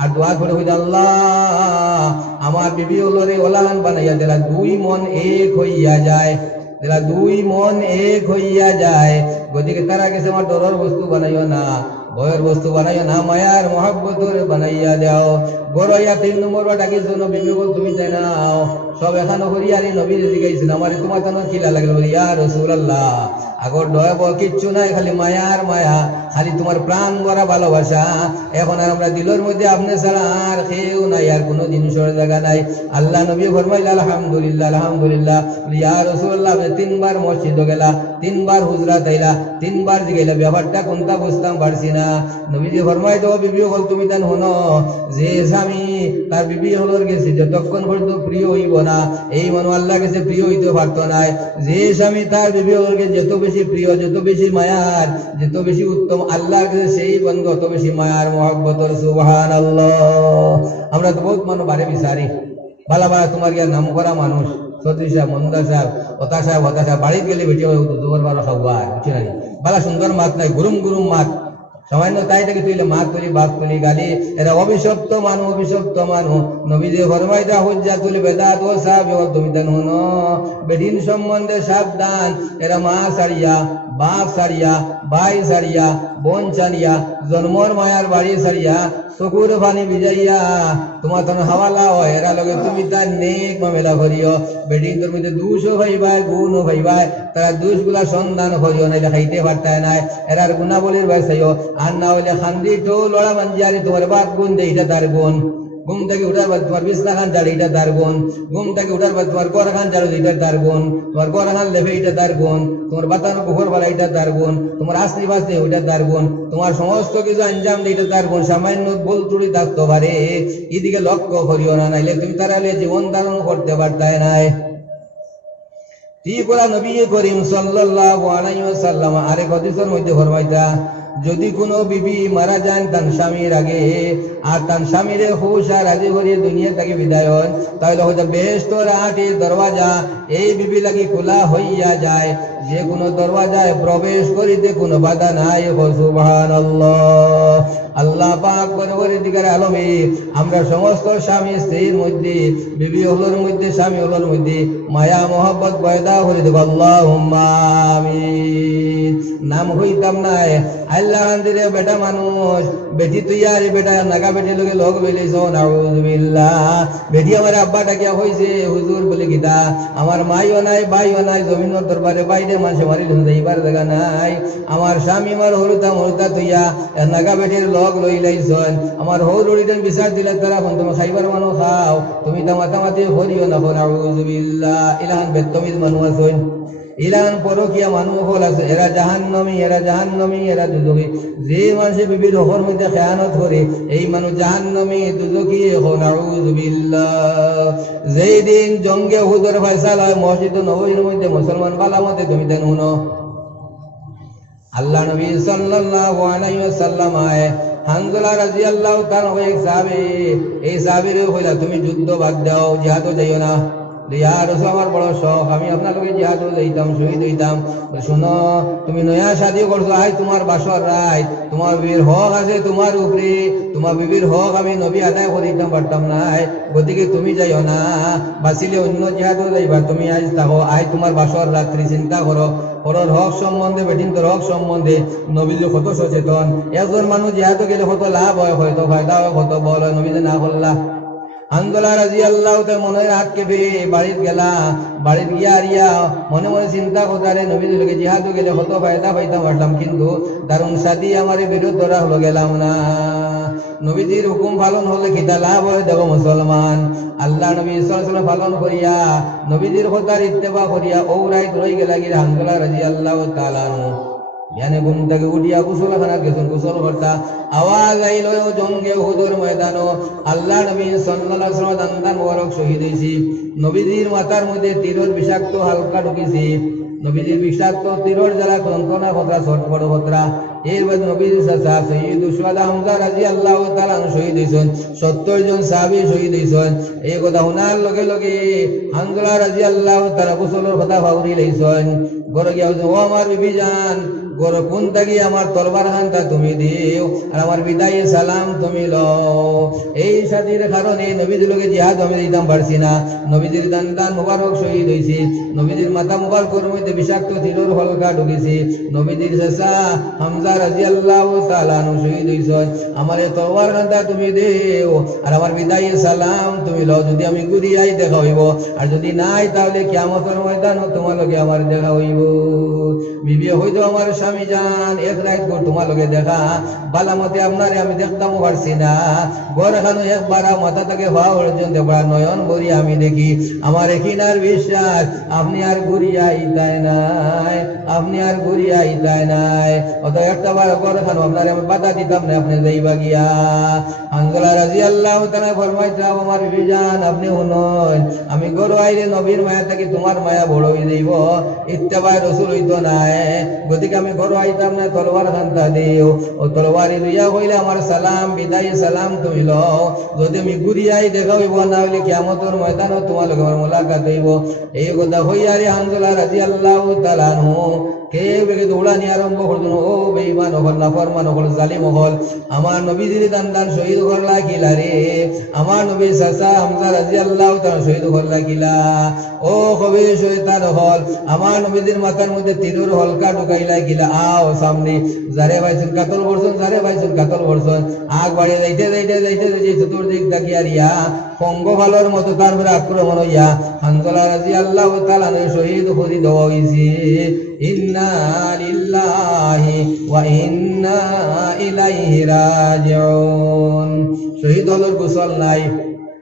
আর দোয়া করে হইল আল্লাহ আমার বিবি হলরে ওলাহান বানাইয়া দিলা 2 মন এক হইয়া যায়, দিলা 2 মন এক হইয়া যায়। গতিকে তারা গেছে আমার ডরর বস্তু বানাইও না, ভয়ের বস্তু বানাইও না, মায়ার মহব্বতের বানাইয়া দাও। গড়াইয়া 3 নম্বর বা ডাকিস বিবি বল তুমি তাই নাও সব এখানে হরিয়ারি নবী জিজ্ঞাসা আমার তোমার জন্য কিলা লাগলো। ইয়া রাসূলুল্লাহ আগর ডয় কিচ্ছু নাই, খালি মায়ার মায়া, খালি তোমার প্রাণ ভরা ভালোবাসা। এখন আর আমরা দিলের মধ্যে আপনি ছাড়া আর কেউ নাই, আর কোনো জিনিসের জায়গা নাই। আল্লাহ নবী ফরমাইলেন আলহামদুলিল্লাহ আলহামদুলিল্লাহ। ইয়া রাসূলুল্লাহ আপনি 3 বার মসজিদে গেলা, 3 বার হুজরাত আইলা, 3 বার জিগাইলা, ব্যাপারটা কোনটা বুঝতাম পারছি না। নবীজি ফরমাইতো বিবি হল তুমি তান হনো যে স্বামী তার বিবি হলর গেছে যতক্ষণ পর্যন্ত প্রিয় হইব না এই মানুষ আল্লাহ কাছে প্রিয় হইতে পারতো না। যে স্বামী তার বিবি হলকে যত বেশি প্রিয়, যত বেশি মায়ার, যত বেশি উত্তম আল্লাহর কাছে সেই বন্ধু অত বেশি মায়ার মহব্বতর। সুবহানাল্লাহ। আমরা তো বহুত মানুষ বারে বিচারি ভালা ভালা তোমার ইয়ার নাম করা মানুষ চৌধুরী সাহেব, মন্দা সাহেব, হতা সাহেব, হতা সাহেব বাড়িতে গেলে বেটি দুবার বারো খাওয়া বুঝছি না, ভালা সুন্দর মাত নাই, গুরুম গুরুম মাত, সামান্য তাই থেকে তুইলে মাত তুলি বাপ তুলি গালি। এরা অভিশপ্ত মানুষ, অভিশপ্ত মানুষ। নবীজি ফরমাইতা হুজ্জাতুল বিদাত ও সাহাবী ও তুমি জানো না বেদিন সম্বন্ধে সাবধান। এরা মা ছাড়িয়া, বাপ ছাড়িয়া, ভাই ছাড়িয়া, বোন ছাড়িয়া, জন্মর মায়ার বাড়ি ছাড়িয়া, চকুর পানি ভিজাইয়া তোমার তখন হাওয়ালা হয়। এরা লগে তুমি তার নেক মামেলা করিও। বেডিং তোর মধ্যে দুশো ভাইবাই, গুণও ভাইবাই, তারা দুষগুলা সন্ধান করিও, নাইলে খাইতে পারতায় নাই। এরার গুণাবলীর বাসাইও, আর না হইলে খান্দি তো লড়া মাঞ্জিয়ারি তোমার বাপ গুণ দে, এটা তার গুণ। ঘুম থেকে উঠার পর তোমার বিছনা খান ঝাড়ে, এটা তার গুণ। ঘুম থেকে উঠার পর তোমার গড় খান ঝাড়ু, এটা তার গুণ। তোমার গড় খান লেফে, এটা তার গুণ। তোমার বাতানো পুকুর বালা, এটা তার গুণ। তোমার আসনি বাসনি, ওইটা তার গুণ। তোমার সমস্ত কিছু আঞ্জাম দিয়ে, এটা তার গুণ। সামান্য ভুল ত্রুটি থাকতে পারে, এদিকে লক্ষ্য করিও না, নাইলে তুমি তারা জীবন ধারণ করতে পারতাই নাই। ঠিক ওরা নবী করিম সাল্লাল্লাহু আলাইহি ওয়াসাল্লাম আরেক হাদিসের মধ্যে ফরমাইতা যদি কোনো বিবি মারা যান তান স্বামীর আগে আর তান স্বামীরে হুশ আর রাজি করিয়ে দুনিয়া থেকে বিদায় হন, তাহলে হয়তো বেহেশতের 8টি দরওয়াজা এই বিবি লাগি খোলা হইয়া যায়। যে কোনো দরওয়াজায় প্রবেশ করিতে কোনো বাধা নাই। সুবহানাল্লাহ। আল্লাহ পাক পরবর্তীকার আলমে আমরা সমস্ত স্বামী স্ত্রীর মধ্যে, বিবি হলোর মধ্যে, স্বামী হলোর মধ্যে মায়া মোহাব্বত পয়দা করে দেব। আল্লাহুম্মা আমিন। নাম হইতাম নাই আল্লাহ দিলে বেটা মানুষ বেটি তুই আর বেটা নাগা বেটি লোকে লোক বেলিস। নাউযুবিল্লাহ। বেটি আমার আব্বা ডাকিয়া হইছে হুজুর বলে গীতা, আমার মাইও নাই ভাইও নাই, জমিনের দরবারে বাইরে মানুষ মারি যাইবার জায়গা নাই। আমার স্বামী আমার হরুতা মরুতা তুইয়া নাগা বেটির লোক লই লাইছন। আমার হৌরিদের বিচার দিলে তারা তুমি খাইবার মানুষ খাও, তুমি তা মাতামাতি হরিও না। নাউযুবিল্লাহ। ইলান বেতমিজ মানুষ আছেন, ইলান পরকিয়া মানুষ হল আছে, এরা জাহান্নামী, এরা জাহান্নামী, এরা দুজখী। যে মানুষে বিবির হকর মধ্যে খেয়ানত করে এই মানুষ জাহান্নামী দুজখী। নাউযুবিল্লাহ। যেই দিন জঙ্গে উহুদের ফয়সালা হয় মসজিদ নববীর মধ্যে মুসলমান বালামতে তুমি দেন শুনো। আল্লাহ নবী সাল্লাল্লাহু আলাইহি ওয়াসাল্লাম হানজালা রাদিয়াল্লাহু তাআলা এক সাহাবী, এই সাহাবীরে কইলা তুমি যুদ্ধ বাদ দাও, জিহাদও যাইও না। ইয়া রাসূল আমার বড় শখ, আমি আপনার লগে জিহাদও যাইতাম, শহীদ হইতাম। শুনো তুমি নয়া শাদী করছো, আই তোমার বাসর রাত, তোমার বিবির হক আছে তোমার উপরে, তোমার বিবির হক আমি নবী আদায় করিতাম পারতাম না। গতিকে তুমি যাইও না, বাঁচিলে অন্য জিহাদও যাইবা। তুমি আজ থাকো, আই তোমার বাসর রাত্রি চিন্তা করো পরর হক সম্বন্ধে, বেটিন তোর হক সম্বন্ধে। নবীজি কত সচেতন। একজন মানুষ জিহাদে গেলে কত লাভ হয়, হয়তো ফায়দা হয়, কত বল হয়, নবীজি না করলা। হানজালা রাদিয়াল্লাহু তাআলা মনের হাত কেঁপে বাড়িত গেলা। বাড়িত গিয়া মনে মনে চিন্তা করতারে নবীজি লোকে জিহাদে গেলে কত ফায়দা পাইতাম পারতাম, কিন্তু দারুণ সাথী আমার বিরোধ ধরা হলো, গেলাম না। নবীজির হুকুম পালন হলে কিতা লাভ হয় দেব মুসলমান। আল্লাহ নবী সাল্লাল্লাহু আলাইহি ওয়াসাল্লাম পালন করিয়া নবীজির কথার ইত্তেবা করিয়া ওরাইত রই গেলা গিয়ে হানজালা রাদিয়াল্লাহু তাআলা জ্ঞানে ঘুম থেকে উঠিয়া গোসলখানা গেছেন, গোসল করতা। আওয়াজ আইল জঙ্গে উহুদের ময়দানো আল্লাহ নবী সাল্লাল্লাহু আলাইহি ওয়াসাল্লাম দান্দান মোবারক শহীদ হইছি। নবীজির মাথার মধ্যে তীরের বিষাক্ত হালকা ঢুকিছে। নবীজির বিষাক্ত তীরের যারা কঙ্কনা খতরা, ছোট বড় খতরা। এরপর নবীজির চাচা সৈয়দ শুহাদা হামজা রাদিয়াল্লাহু তাআলা শহীদ হইছেন। 70 জন সাহাবী শহীদ হইছেন। এই কথা শোনার লগে লগে হামজা রাদিয়াল্লাহু তাআলা গোসলের কথা ভাউরি লইছেন। ঘরে গিয়া ও আমার বিবি জান, গরো কোন থাকি আমার তরবার খানটা তুমি দিও আর আমার বিদায়ে সালাম তুমি লও। এই সাথীর কারণে নবীজির লোকে জিহাদ আমি দিতাম পারছি না। নবীজির দান্দান মুবারক শহীদ হইছে। নবীজির মাথা মুবারকের মধ্যে বিষাক্ত তীরের হলকা ঢুকেছে। নবীজির চাচা হামজা রাদিয়াল্লাহু তাআলা শহীদ হইছে। আমার এই তরবার খানটা তুমি দিও আর আমার বিদায়ে সালাম তুমি লও। যদি আমি গুরিয়াই দেখা হইব, আর যদি নাই তাহলে কিয়ামতের ময়দানে তোমার লগে আমার দেখা হইব। বিবি হইতো আমার স্বামী জান, এক রাত করে তোমার লগে দেখা বালামতে আপনারে আমি দেখতাম পারছি না। ঘর এখানে একবার মাথা থেকে হওয়া পর্যন্ত নয়ন ভরি আমি দেখি। আমার এখিনার বিশ্বাস আপনি আর ঘুরিয়া ইতাই নাই, আপনি আর ঘুরিয়া ইতাই নাই। অত একটা বার ঘর এখানে আপনারে আমি বাধা দিতাম না, আপনি যাইবা গিয়া। হানজালা রাদিয়াল্লাহু তাআলা ফরমাইতাম আমার বিবি জান আপনি শুনুন, আমি ঘর আইলে নবীর মায়া থেকে তোমার মায়া বড় হয়ে যাইব, ইত্তেবা রাসূল হইতো না। গতিকে আমি ঘর আইতাম না, তলোয়ার খান্তা দিও। ও তলোয়ারি লইয়া হইলে আমার সালাম বিদায় সালাম তুমি লও। যদি আমি ঘুরিয়াই দেখা হইব, না হইলে কিয়ামতের ময়দানে তোমার লগে আমার মোলাকাত হইব। এই কথা হইয়ারে হানজালা রাদিয়াল্লাহু তাআলা কেউ বেগে দৌড়ানি আরম্ভ করতো। ও বেঈমান হল, নাফরমান হল, জালিম হল, আমার নবীজির দান্দান শহীদ করলা কিলা রে। আমার নবীর চাচা হামজা রাদিয়াল্লাহু তাআলা শহীদ করলা কিলা। ও কবে শয়তান হল, আমার নবীজির মাথার মধ্যে তীরের হলকা ঢুকাইলা কিলা। আও সামনে যারে ভাইছেন কাতল করছেন, যারে ভাইছেন কাতল করছেন। আগ বাড়িয়ে যাইতে যাইতে যাইতে যাইতে চতুর্দিক তাকিয়া রিয়া পঙ্গপালের মতো তারপরে আক্রমণ হইয়া হানজালা রাদিয়াল্লাহু তাআলা শহীদ করে দেওয়া হইছে। ইন্না লিল্লাহি ওয়া ইন্না ইলাইহি রাজিউন। শহীদ হলোর গোসল নাই,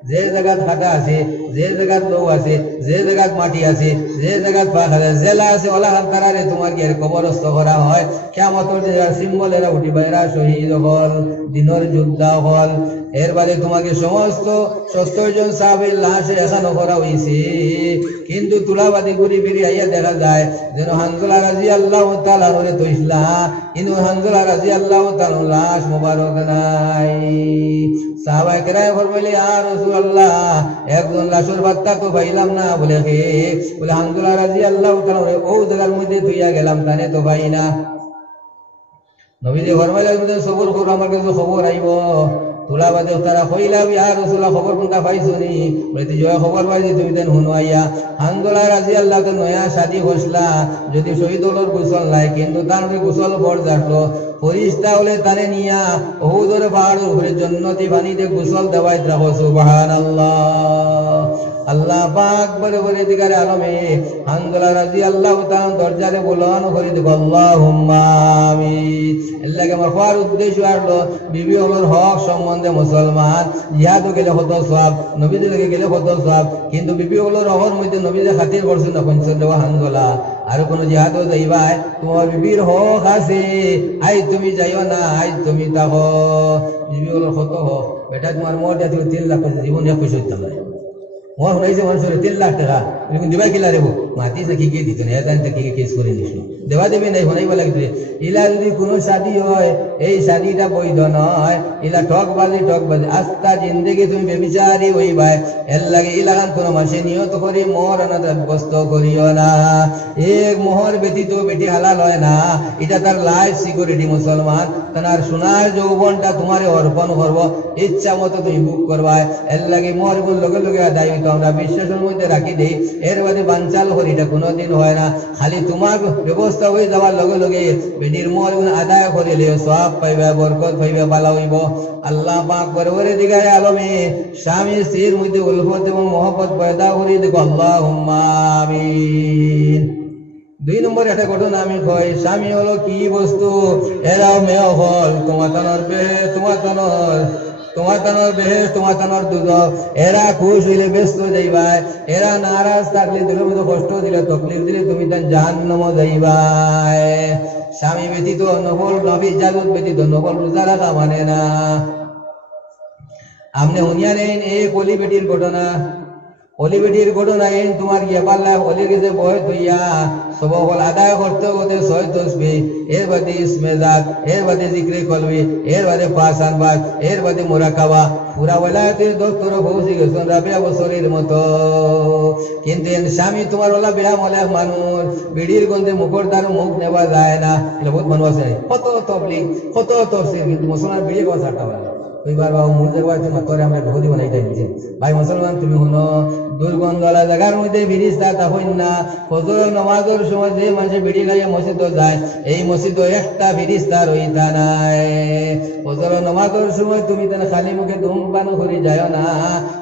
যে জায়গা খাটা আছে যে জায়গাত লোক আছে, যে জায়গাত মাটি আছে, যে জায়গাত পাক আছে, জেলা আছে, ওলা হান্তারারে তোমার কি কবরস্থ করা হয়। কিয়ামতের যে সিম্বল এরা উঠিবা, এরা শহীদ হল, দিনের যোদ্ধা হল। এর বাদে তোমাকে সমস্ত 70 জন সাহাবীর লাশ এখানে করা হয়েছে। কিন্তু তুলাবাদী ঘুরি ফিরি আইয়া দেখা যায় যেন হানজালা রাদিয়াল্লাহু তাআলা হলে তো ইসলাম, কিন্তু হানজালা রাদিয়াল্লাহু তাআলা লাশ মোবারক নাই। সাহাবায়ে কেরাম ফরমাইলে, ইয়া রাসূলুল্লাহ, একজন লাশের বার্তা তো পাইলাম না। বলে কে? বলে হানজালা রাদিয়াল্লাহু তাআলা ও জায়গার মধ্যে থইয়া গেলাম, তানে তো পাই না। নবীজি ফরমাইলেন, সবর করো, আমার কাছে খবর আইব। তুলাবাদে তারা কইলাম, ইয়া রাসূলুল্লাহ, খবর কোনটা পাইছনি? বলে তুই যে খবর পাইছি তুমি দেন হুনো আইয়া। হানজালা রাদিয়াল্লাহু তাআলা নয়া শাদী হইছলা, যদি শহীদ হলোর গোসল নাই, কিন্তু তার গোসল পর যাটলো ফরিস্তা হলে তারে নিয়া উহুদের পাহাড়ের উপরে জান্নাতি পানিতে গোসল দেওয়াই রাখো। সুবহানাল্লাহ। আল্লাহ পাক বলে বলে দিগারে আলমে হানজালা রাদিয়াল্লাহু তাআলা দরজারে বলন করে দিব, আল্লাহুম্মা আমিন। এলাকে আমার হওয়ার উদ্দেশ্য আসলো বিবি হলোর হক সম্বন্ধে মুসলমান জিহাদও গেলে কত সওয়াব, নবীদের লাগে গেলে কত সওয়াব, কিন্তু বিবি হলোর হকের মধ্যে নবীদের খাতির করছেন না পঞ্চাশ হানজালা। আর কোন জিহাদও যাইবাই, তোমার বিবির হক আছে, আই তুমি যাইও না, আই তুমি থাকো। বিবি হলোর কত হক, বেটা তোমার মোট জাতীয় 3 লাখ জীবন এক পয়সা দিতাম না। মোর শুনাইছে মানুষের 3 লাখ টাকা দিবা কিলা রেবো মাতিস কি কে দিত না, এদান থেকে কেস করে নিছিল, দেবা দেবে নাই শোনাইবা লাগবে। ইলা যদি কোনো শাদী হয়, এই শাদীটা বৈধ নয়, ইলা ঠকবাজি আস্তা জিন্দেগি তুমি বেবিচারি হইবাই। এর লাগে ইলাকান কোনো মাসে নিয়ত করি মোর অনাদবস্ত করিও না। এক মোহর ব্যতীত বেটি হালাল হয় না, এটা তার লাইফ সিকিউরিটি। মুসলমান তার সোনার যৌবনটা তোমারে অর্পণ করবো, ইচ্ছা মতো তুমি বুক করবাই। এর লাগে মোর লগে লগে আদায় হইতো, আমরা বিশ্বাসের মধ্যে রাখি দেই। এর বাদে বাঞ্চাল করি, এটা কোনোদিন হয় না। খালি তোমার ব্যবস্থা হয়ে যাওয়ার লগে লগে বেটির মোর আদায় করিলে সওয়াব পাইবে, বরকত পাইবে, ভালো হইব। আল্লাহ পাক বরবরে দিগারে আলমে স্বামী স্ত্রীর মধ্যে উলফত এবং মহব্বত পয়দা করি দেখো, আল্লাহুম্মা আমিন। 2 নম্বর একটা ঘটনা আমি কই, স্বামী হলো কি বস্তু, এরাও মেয় হল তোমার তানোর বেহেস, তোমার তানোর দুদক। এরা খুশ হইলে ব্যস্ত যাইবাই, এরা নারাজ থাকলে দিলের মধ্যে কষ্ট দিলে, তকলিফ দিলে তুমি তার জাহান্নাম যাইবাই। স্বামী ব্যতীত নফল নবী ইজাজত ব্যতীত নফল রোজা রাখা মানে না। আপনি শুনিয়া নেন এই অলি বেটির ঘটনা। অলি বেটির ঘটনা এন তোমার গিয়ে পাল্লা অলির কাছে বয় থইয়া সবল আদায় করতে করতে 6 তসবিহ, এর বাদে ইসমে জাত, এর বাদে জিক্রে কলবি, এর বাদে পাঁচ আনবাজ, এর বাদে মুরাকাবা। পুরা ওলায়তের দপ্তর পৌঁছে গেছেন রাবিয়া বছরের মতো। কিন্তু স্বামী তোমার ওলা বিরাম হলে মানুষ বিড়ির গন্ধে মুখর দ্বার মুখ নেওয়া যায় না। বহুত মানুষ আছে, কত তবলিগ, কত তফসির, কিন্তু মুসলমান বিড়ি কথা ছাড়তে পারে। ওইবার বাবু মূল জায়গায় মাতরে আমরা ঘড়ি বানাই দিয়েছি। ভাই মুসলমান তুমি শুনো, দুর্গন্ধলা জায়গার মধ্যে ফিরিস্তা তখন না। ফজর নামাজের সময় যে মানুষের বিড়ি খাইয়ে মসজিদ যায়, এই মসজিদ একটা ফিরিস্তা রইতা নাই। ফজর নামাজের সময় তুমি তার খালি মুখে ধূমপান করে যায় না,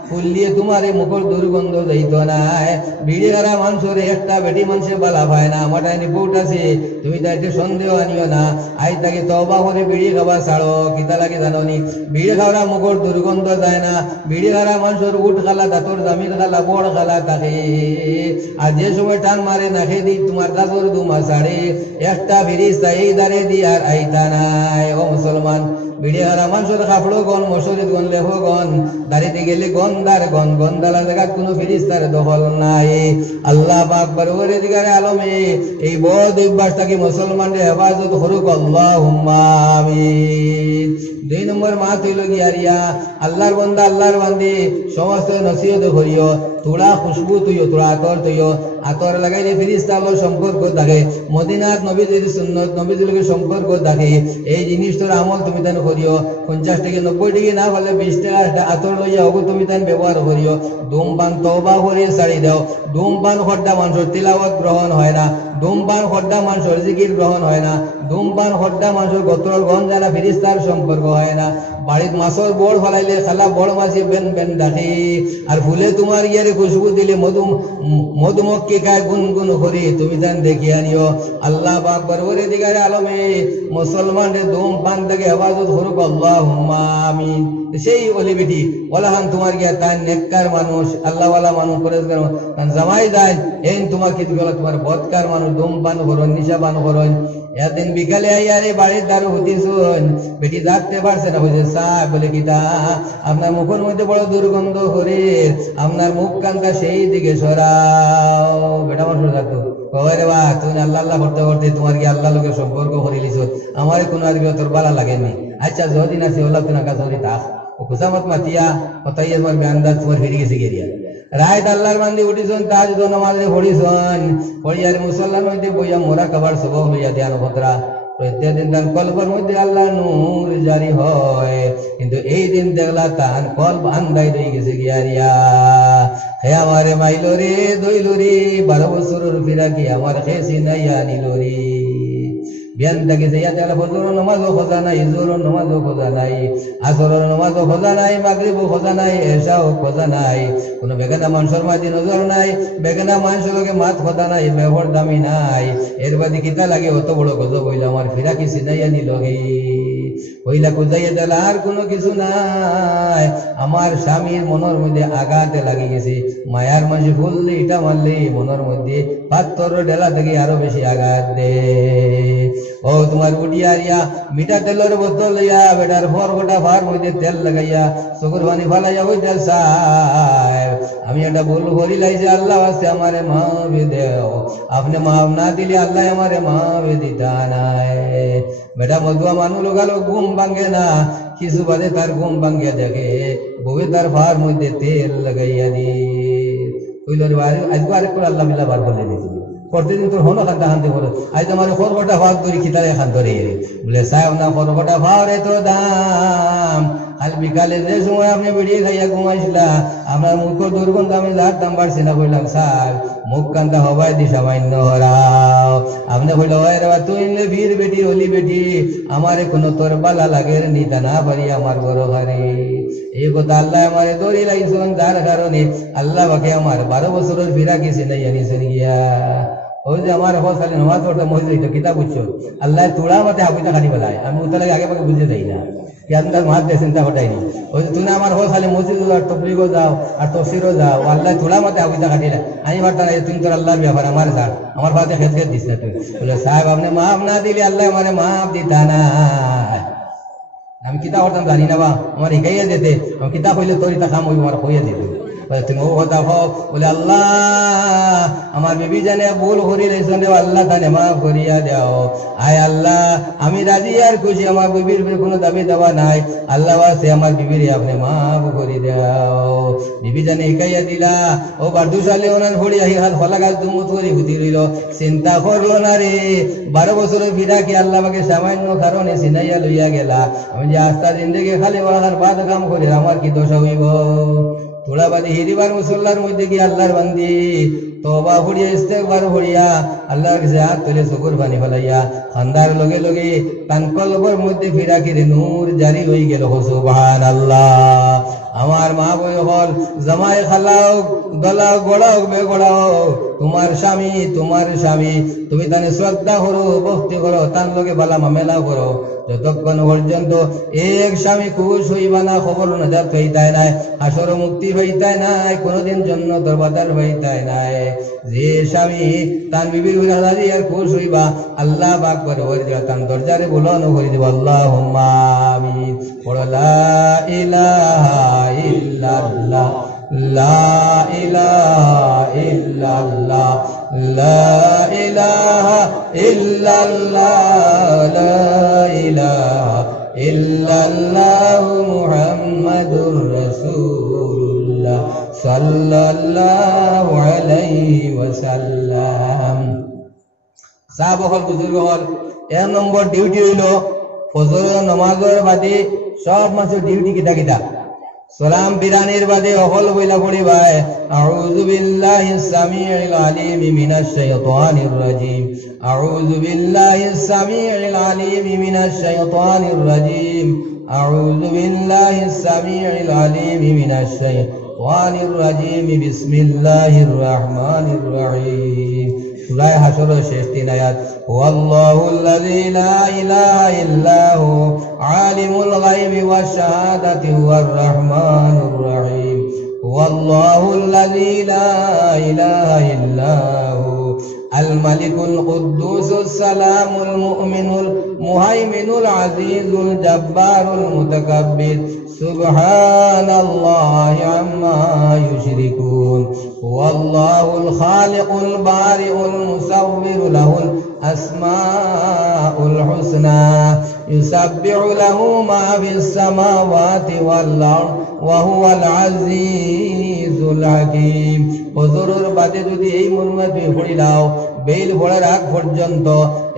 ফুললিয়ে তোমার এই মুখর দুর্গন্ধ যাইত নাই। বিড়ি খারা মানুষের একটা বেটি মানুষের বালা পায় না, আমার রিপোর্ট আছে, তুমি তাইতে সন্দেহ আনিও না। আই তাকে তওবা করে বিড়ি খাবা ছাড়ো, কিতা লাগে জানো নি? বিড়ি খাওয়া মুখর দুর্গন্ধ যায় না। বিড়ি খারা মানুষের উঠ খালা, দাঁতর জামির খালা, বড় খালা থাকে। আর যে সময় টান মারে না খেয়ে দিই তোমার দাঁতর দুমা ছাড়ে, একটা ফিরিস্তা এই দাঁড়ে দি আর আইতা নাই। ও মুসলমান, বিড়ি খারা মানুষের কাপড় গন, মশরিদ গন, লেহ গন, দাঁড়িতে গেলে গন্ধার গন, গন্ধালা জায়গা কোনো ফিরিস্তার দখল নাই। আল্লাহ পাক বরবরে দিগারে আলমে এই বদ অভ্যাসটাকে মুসলমানদের হেফাজত করুক, আল্লাহুম্মা আমিন। 2 নম্বর মাত হইল গিয়ারিয়া আল্লাহর বন্দা, আল্লাহর বান্দি সমস্ত নসিহত করিও। তোরা খুশবু তুইও, তোরা আতর তুইও, আতর লাগাইলে ফিরিস্তা হলো সম্পর্ক থাকে। মদিনাত নবীদের সুন্নত, নবীদের সম্পর্ক থাকে। এই জিনিস তোর আমল তুমি তান করিও। 50 টাকা 90 টাকা না হলে 20 টাকা আতর লইয়া ওগো তুমি তান ব্যবহার করিও। ধূমপান তওবা করে ছাড়ি দাও। ধূমপান খড্ডা মানুষের তিলাওয়াত গ্রহণ হয় না। ধূমপান খড্ডা মানুষের জিকির গ্রহণ হয় না। ধূমপান খড্ডা মানুষের গোত্রর গণ যারা ফিরিস্তার সম্পর্ক হয় না বাড়িত মাছর বড় ফলাইলে খালা বড় মাছি বেন বেন ডাকে আর ফুলে তোমার ইয়ারে খুশবু দিলে মধুমক্ষী খায় গুনগুন করে তুমি জান দেখি আনিও আল্লাহ পাক পরওয়ারে দিগারে আলমে মুসলমানদের ধূম পান থেকে হেফাজত করুক আল্লাহুম্মা আমিন সেই ওলি বেটি ওলাহান তোমার গিয়া তাই নেককার মানুষ আল্লাহওয়ালা মানুষ পরেজগার জামাই যায় এই তোমার কিছু গেল তোমার বদকার মানুষ ধূম পান করুন নিশা পান করুন একদিন বিকালে আইয়ারে বাড়ির দ্বারা হতিছুন বেটি যাতে পারছে না বুঝে সাহেব বলে কিতা আপনার মুখের মধ্যে বড় দুর্গন্ধ করে আপনার মুখ কানটা সেই দিকে সরাও বেটা মানুষ থাকতো কবে বা তুমি আল্লাহ আল্লাহ করতে করতে তোমার কি আল্লাহ লোকের সম্পর্ক করে লিছ আমার কোনো আজকে তোর বালা লাগেনি আচ্ছা যদিন আছে ওলা তুই নাকা চলি থাক ও খুশামত মাতিয়া কথাই তোমার বেআন্দাজ তোমার ফিরে গেছে গেরিয়া রায়ত আল্লাহর বান্দি উঠিছন তাজ দো নামাজে পড়িছন পড়িয়ার মুসল্লার মধ্যে বইয়া মোরা কাবার সবক লইয়া দেয়ান ভদ্রা প্রত্যেকদিন তার কলবের মধ্যে আল্লাহ নূর জারি হয় কিন্তু এই দিন দেখলা তার কলব আন্দাই রয়ে গেছে গিয়ারিয়া হে আমারে মাইলো রে দইলো রে 12 বছরের ফিরা কি আমার খেসি নাই আনিল রে বিয়ান থেকে যে ইয়াতে ফজর নামাজও খোঁজা নাই জোহর নামাজও খোঁজা নাই আসরের নামাজও খোঁজা নাই মাগরিবও খোঁজা নাই এশাও খোঁজা নাই কোনো বেগানা মানুষের মাঝে নজর নাই বেগানা মানুষের লগে মাত খোঁজা নাই ব্যবহার দামি নাই এর বাদে কিতা লাগে অত বড় গজব হইল আমার ফিরা কি সিনাইয়া নিল গে হইলা কুজাইয়া দিল আর কোনো কিছু নাই আমার স্বামীর মনের মধ্যে আঘাতে লাগে গেছে মায়ার মাঝে ফুললে এটা মারলে মনের মধ্যে পাত্তর ডেলা থেকে আরো বেশি আঘাত দে ও তোমার উঠিয়ারিয়া মিঠা তেলের বোতল লইয়া বেটার ফর গোটা ফার মধ্যে তেল লাগাইয়া চকুর পানি ফালাইয়া হইতে সাহেব আমি একটা ভুল করি লাইছে আল্লাহ আছে আমারে মাফি দেও আপনি মাফ না দিলে আল্লাহ আমারে মাফি দিতা নাই বেটা মধুয়া মানুষ লোকালো ঘুম ভাঙ্গে না কিছু বাদে তার ঘুম ভাঙ্গে দেখে বউয়ে তার ফার মধ্যে তেল লাগাইয়া দি ওই লোক আজকে আরেক করে আল্লাহ মিল্লা বার বলে দিয়েছিল প্রতিদিন তোর হলো খান্তা খান্তি বলো আজ আমার খরগোটা ভাগ ধরি খিতারে খান ধরে বলে সাহেব না খরগোটা ভাগ এত দাম কাল বিকালে যে সময় আপনি বেরিয়ে খাইয়া ঘুমাইছিলা আপনার মুখের দুর্গন্ধ আমি যার দাম বাড়ছি না বললাম স্যার মুখ কান্তা হবাই দি সামান্য হরাও আপনি বললো রে তুই ভিড় বেটি অলি বেটি আমারে কোনো তোর বালা লাগে নিতা না পারি আমার বড় ঘরে এই কথা আল্লাহ আমারে দৌড়ি লাগিয়েছিলেন যার কারণে আল্লাহ বাকে আমার 12 বছরের ফিরা গেছে নাই জানিছেন গিয়া ওই যে আমার হসালে নমাজ পড়তে মসজিদ কিতাব বুঝছো আল্লাহ তোড়া মতে হাবিটা খালি বেলায় আমি ওর লাগে আগে পাকে বুঝতে দেই না ইয়ান্দার মাত দিয়ে চিন্তা ঘটাইনি ওই যে তুমি আমার হসালে মসজিদ আর তবলিগও যাও আর তফসিরও যাও আল্লাহ তোড়া মতে হাবিটা খাটিলা আমি পারতা না তুমি তোর আল্লাহর ব্যাপার আমার স্যার আমার পাতে খেত খেত দিস না তুই বলে সাহেব আপনি মাফ না দিলে আল্লাহ আমারে মাফ দিতা না আমি কিতাব পড়তাম জানি না বা আমার শিখাইয়া দিতে আমি কিতাব হইলে তোর এটা কাম হইব আমার হইয়া দিতে তুমি ও কথা হোক বলে আল্লাহ আমার বিবি জানে ভুল করি রেছেন আল্লাহ তানে মাফ করিয়া দাও আয় আল্লাহ আমি রাজি আর খুশি আমার বিবির কোনো দাবি দেওয়া নাই আল্লাহ আছে আমার বিবির আপনি মাফ করি দাও বিবি জানে শিখাইয়া দিলা ও বার্ধু সালে ওনার ভরি আহি হাত ফলা গাছ দুমুত করে হুতি রইল চিন্তা করলো না রে 12 বছরের ফিরা কি আল্লাহ আমাকে সামান্য কারণে চিনাইয়া লইয়া গেলা আমি যে আস্থা জিন্দগি খালি ওনার বাদ কাম করি আমার কি দোষ হইব তোলা বাদে হিরিবার মুসল্লার মধ্যে কি আল্লাহর বান্দি তওবা পড়িয়া ইস্তেগফার পড়িয়া আল্লাহর কাছে হাত তুলে চকুর পানি ফেলাইয়া খান্দার লগে লগে তান কলবের মধ্যে ফিরা কিরে নূর জারি হয়ে গেল সুবহানাল্লাহ আমার মা বই হল জামাই খালাও গলাও গড়াও বেগড়াও তোমার স্বামী তুমি তানে শ্রদ্ধা করো ভক্তি করো তার লগে বালা মামেলা করো যতক্ষণ পর্যন্ত এক স্বামী খুশ হইবা না খবর নাজাত হইতাই নাই আসর মুক্তি হইতাই নাই কোনদিন জন্য দরবাদার হইতাই নাই যে স্বামী তার বিবির রাজি আর খুশ হইবা আল্লাহ পাক করে দিবা তার দরজারে বুলানো করে দিব আল্লাহুম্মা আমিন লা ইলাহা ইল্লাল্লাহ লা ইলাহা ইল্লাল্লাহ লা ইলাহা ইল্লাল্লাহ লা ইলাহা ইল্লাল্লাহ মুহাম্মাদুর রাসূলুল্লাহ সাল্লাল্লাহু আলাইহি ওয়াসাল্লাম সাহাব হল বুজুর্গ হল এক নম্বর ডিউটি হইল ফজর নামাজের বাদে সব মানুষের ডিউটি কিতা সালাম বিরানির বাদে অহল বইলা পড়িবায় আউযু বিল্লাহিস সামিউল আলিম মিনাশ শাইতানির রাজিম أعوذ بالله السميع العليم من الشيطان الرجيم أعوذ بالله السميع العليم من الشيطان الرجيم بسم الله الرحمن الرحيم سورة حشر শেষ 3 আয়াত والله الذي لا إله إلا هو عالم الغيب والشهادة هو الرحمن الرحيم والله الذي لا إله إلا هو الملك القدوس السلام المؤمن المهيمن العزيز الجبار المتكبر سبحان الله عما يشركون والله الخالق البارئ المصور له الأسماء الحسنى يسبح له ما في السماوات والأرض وهو العزيز الحكيم হুজুরের বাদে যদি এই মর্মে তুমি পড়ি দাও বেল পড়ার আগ পর্যন্ত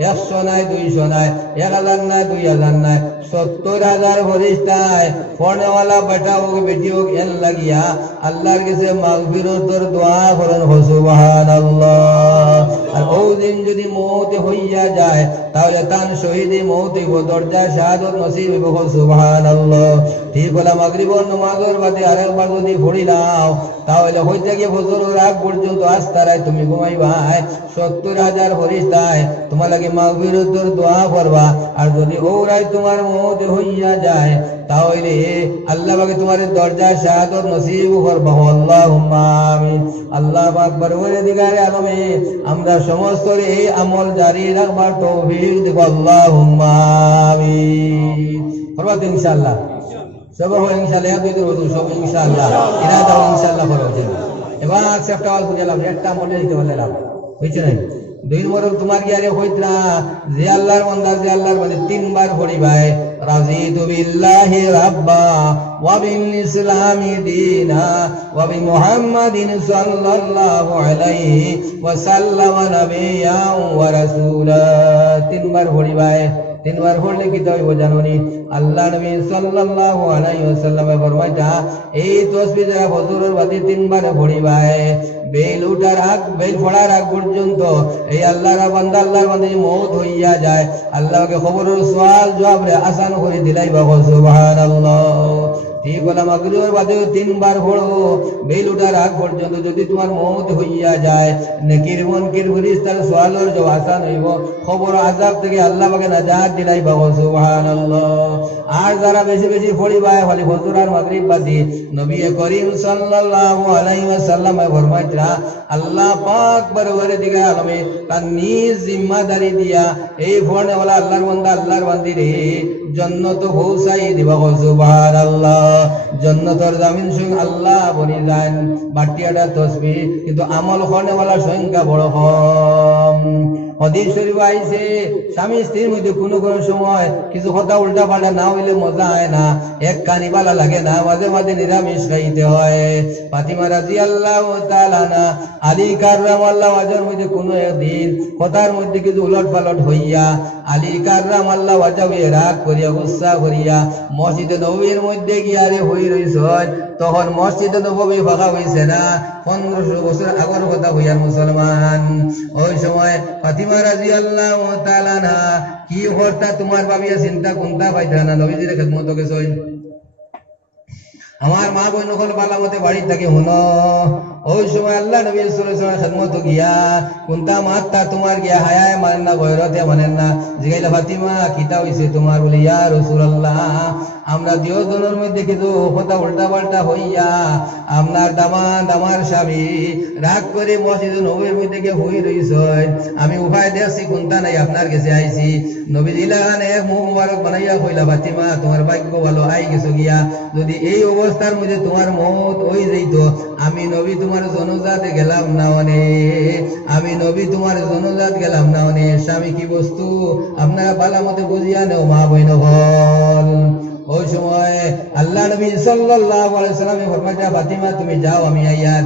100 নাই 200 নাই 1000 নাই 2000 নাই 70000 ফেরেশতায় পড়নেওয়ালা বেটা হোক বেটি হোক এর লাগিয়া আল্লাহর কাছে মাগফিরাতের দোয়া করেন সুবহানাল্লাহ। আর ওই দিন যদি মওত হইয়া যায় তাহলে তার শহীদি মওত হইব দরজা শাহাদাত নসিব হইব সুবহানাল্লাহ। ঠিক হলো মাগরিবের নামাজের বাদে আরেকবার যদি পড়ি দাও তাহলে হইতে গিয়ে ফজরের আগ পর্যন্ত আস্তারায় তুমি ঘুমাইবা 70000 ফেরেশতায় তোমার লাগি মাগফিরাতের দোয়া করবা। আর যদি ওরাই তোমার মওত হইয়া যায় তাহলে আল্লাহ পাক তোমার দরজা শাহাদাত নসিব করবে আল্লাহুম্মা আমিন। আল্লাহ পাক পরওয়ারদিগারে আলমে আমরা সমস্ত এই আমল জারি রাখবার তৌফিক দিব আল্লাহুম্মা আমিন। করব ইনশাআল্লাহ সব হবে ইনশাআল্লাহ এক দুই দিন সব ইনশাআল্লাহ ইরা দাও ইনশাআল্লাহ করব। এবার একটা আওয়াজ বুঝালাম একটা আমল দিতে বললাম বুঝছো না। 2 নম্বর তোমার কি আরে হইতরা যে আল্লাহর বান্দা যে আল্লাহর বান্দা 3 বার পড়িবাই রাযীতু বিল্লাহি রাব্বা ওয়া বিল ইসলামি দীনা ওয়া বি মুহাম্মাদিন সাল্লাল্লাহু আলাইহি ওয়া সাল্লাম নাবিয়্যা ওয়া রাসূলা। 3 বার পড়িবাই 3 বার পড়লে কি হইব জানোনি? আল্লাহ নবী সাল্লাল্লাহু আলাইহি ওয়াসাল্লামে ফরমাইতা এই তাসবিহ যারা ফজরের বাদে 3 বার পড়িবাই বেল উঠার আগ বেল পড়ার আগ পর্যন্ত এই আল্লাহর বান্দা আল্লাহর বান্দা মওত হইয়া যায় আল্লাহকে খবরের সওয়াল জবাব রে আসান করে দিলাই বাবা সুবহানাল্লাহ। ঠিক হলো মাগরিবের বাদে 3 বার পড়ো বেল উঠার আগ পর্যন্ত যদি তোমার মওত হইয়া যায় নেকির মুনকির ফেরেশতার সওয়ালের জবাব আসান হইব খবর আযাব থেকে আল্লাহ পাকে নাজাত দিলাই বাবা সুবহানাল্লাহ। আর যারা বেশি বেশি পড়িবায় খালি ফজর আর মাগরিব বাদে নবী করিম সাল্লাল্লাহু আলাইহি ওয়াসাল্লাম ফরমাইতরা আল্লাহ পাক পরওয়ারদিগার আলমে তার নিজ জিম্মাদারি দিয়া এই পড়নেওয়ালা আল্লাহর বান্দা আল্লাহর বান্দিরে জান্নাত পৌঁছাই দিবা সুবহানাল্লাহ। জান্নাতের জামিন স্বয়ং আল্লাহ বনি যান বাটিয়াটা তাসবিহ কিন্তু আমল করনেওয়ালা সংখ্যা বড় কম। হাদিস শরীফ আইছে স্বামী স্ত্রীর মধ্যে কোনো কোনো সময় কিছু কথা উল্টা পাল্টা না হইলে মজা হয় না, এক কানিবালা লাগে না, মাঝে মাঝে নিরামিষ খাইতে হয়। ফাতিমা রাদিয়াল্লাহু তাআলা না আলী কাররামাল্লাহু ওয়াজহের মধ্যে কোনো একদিন কথার মধ্যে কিছু উলট পালট হইয়া আলী কাররামাল্লাহু ওয়াজহে রাগ করিয়া গুসা করিয়া মসজিদে নববীর মধ্যে গিয়া রে হই রইছেন। তখন মসজিদে নববী ফাঁকা হইছে না, 1500 বছর আগের কথা হইয়া মুসলমান। ওই সময় ফাতিমা রাদিয়াল্লাহু তাআলা না কি হরতা তোমার ভাবিয়া চিন্তা কোনটা পাইতা না নবীজির খেদমত গেছই। আমার মা বোন হল বালামতে বাড়ি থাকে হুনো। ওই সময় আল্লাহ নবী সাল্লাল্লাহু আলাইহি ওয়াসাল্লাম খেদমত গিয়া কোনটা মাত্তা তোমার গিয়া হায়ায় মানেন না গয়রতে মানেন না জিগাইলা ফাতিমা কিতা হইছে তোমার? বলে ইয়া রাসূলুল্লাহ আমরা দুজনের মধ্যে কিছু কথা উল্টা পাল্টা হইয়া আপনার দামান আমার স্বামী রাগ করে মসজিদে নবীর মধ্যে গিয়ে হই রইছেন। আমি উপায় দেখছি কোনটা নাই আপনার কাছে আইছি। নবী দিলান এক মুখ মুবারক বানাইয়া কইলা ফাতিমা তোমার ভাগ্য ভালো আই গেছো গিয়া, যদি এই অবস্থার মধ্যে তোমার মওত হই যাইত আমি নবী তোমার জনজাত গেলাম না মানে, আমি নবী তোমার জনজাত গেলাম না মানে। স্বামী কি বস্তু আপনারা ভালো মতে বুঝিয়া নেও মা বইন হল। ওই সময় আল্লাহ নবী সাল্লাল্লাহু আলাইহি ওয়াসাল্লাম ফরমাইয়া ফাতিমা তুমি যাও আমি আইয়ার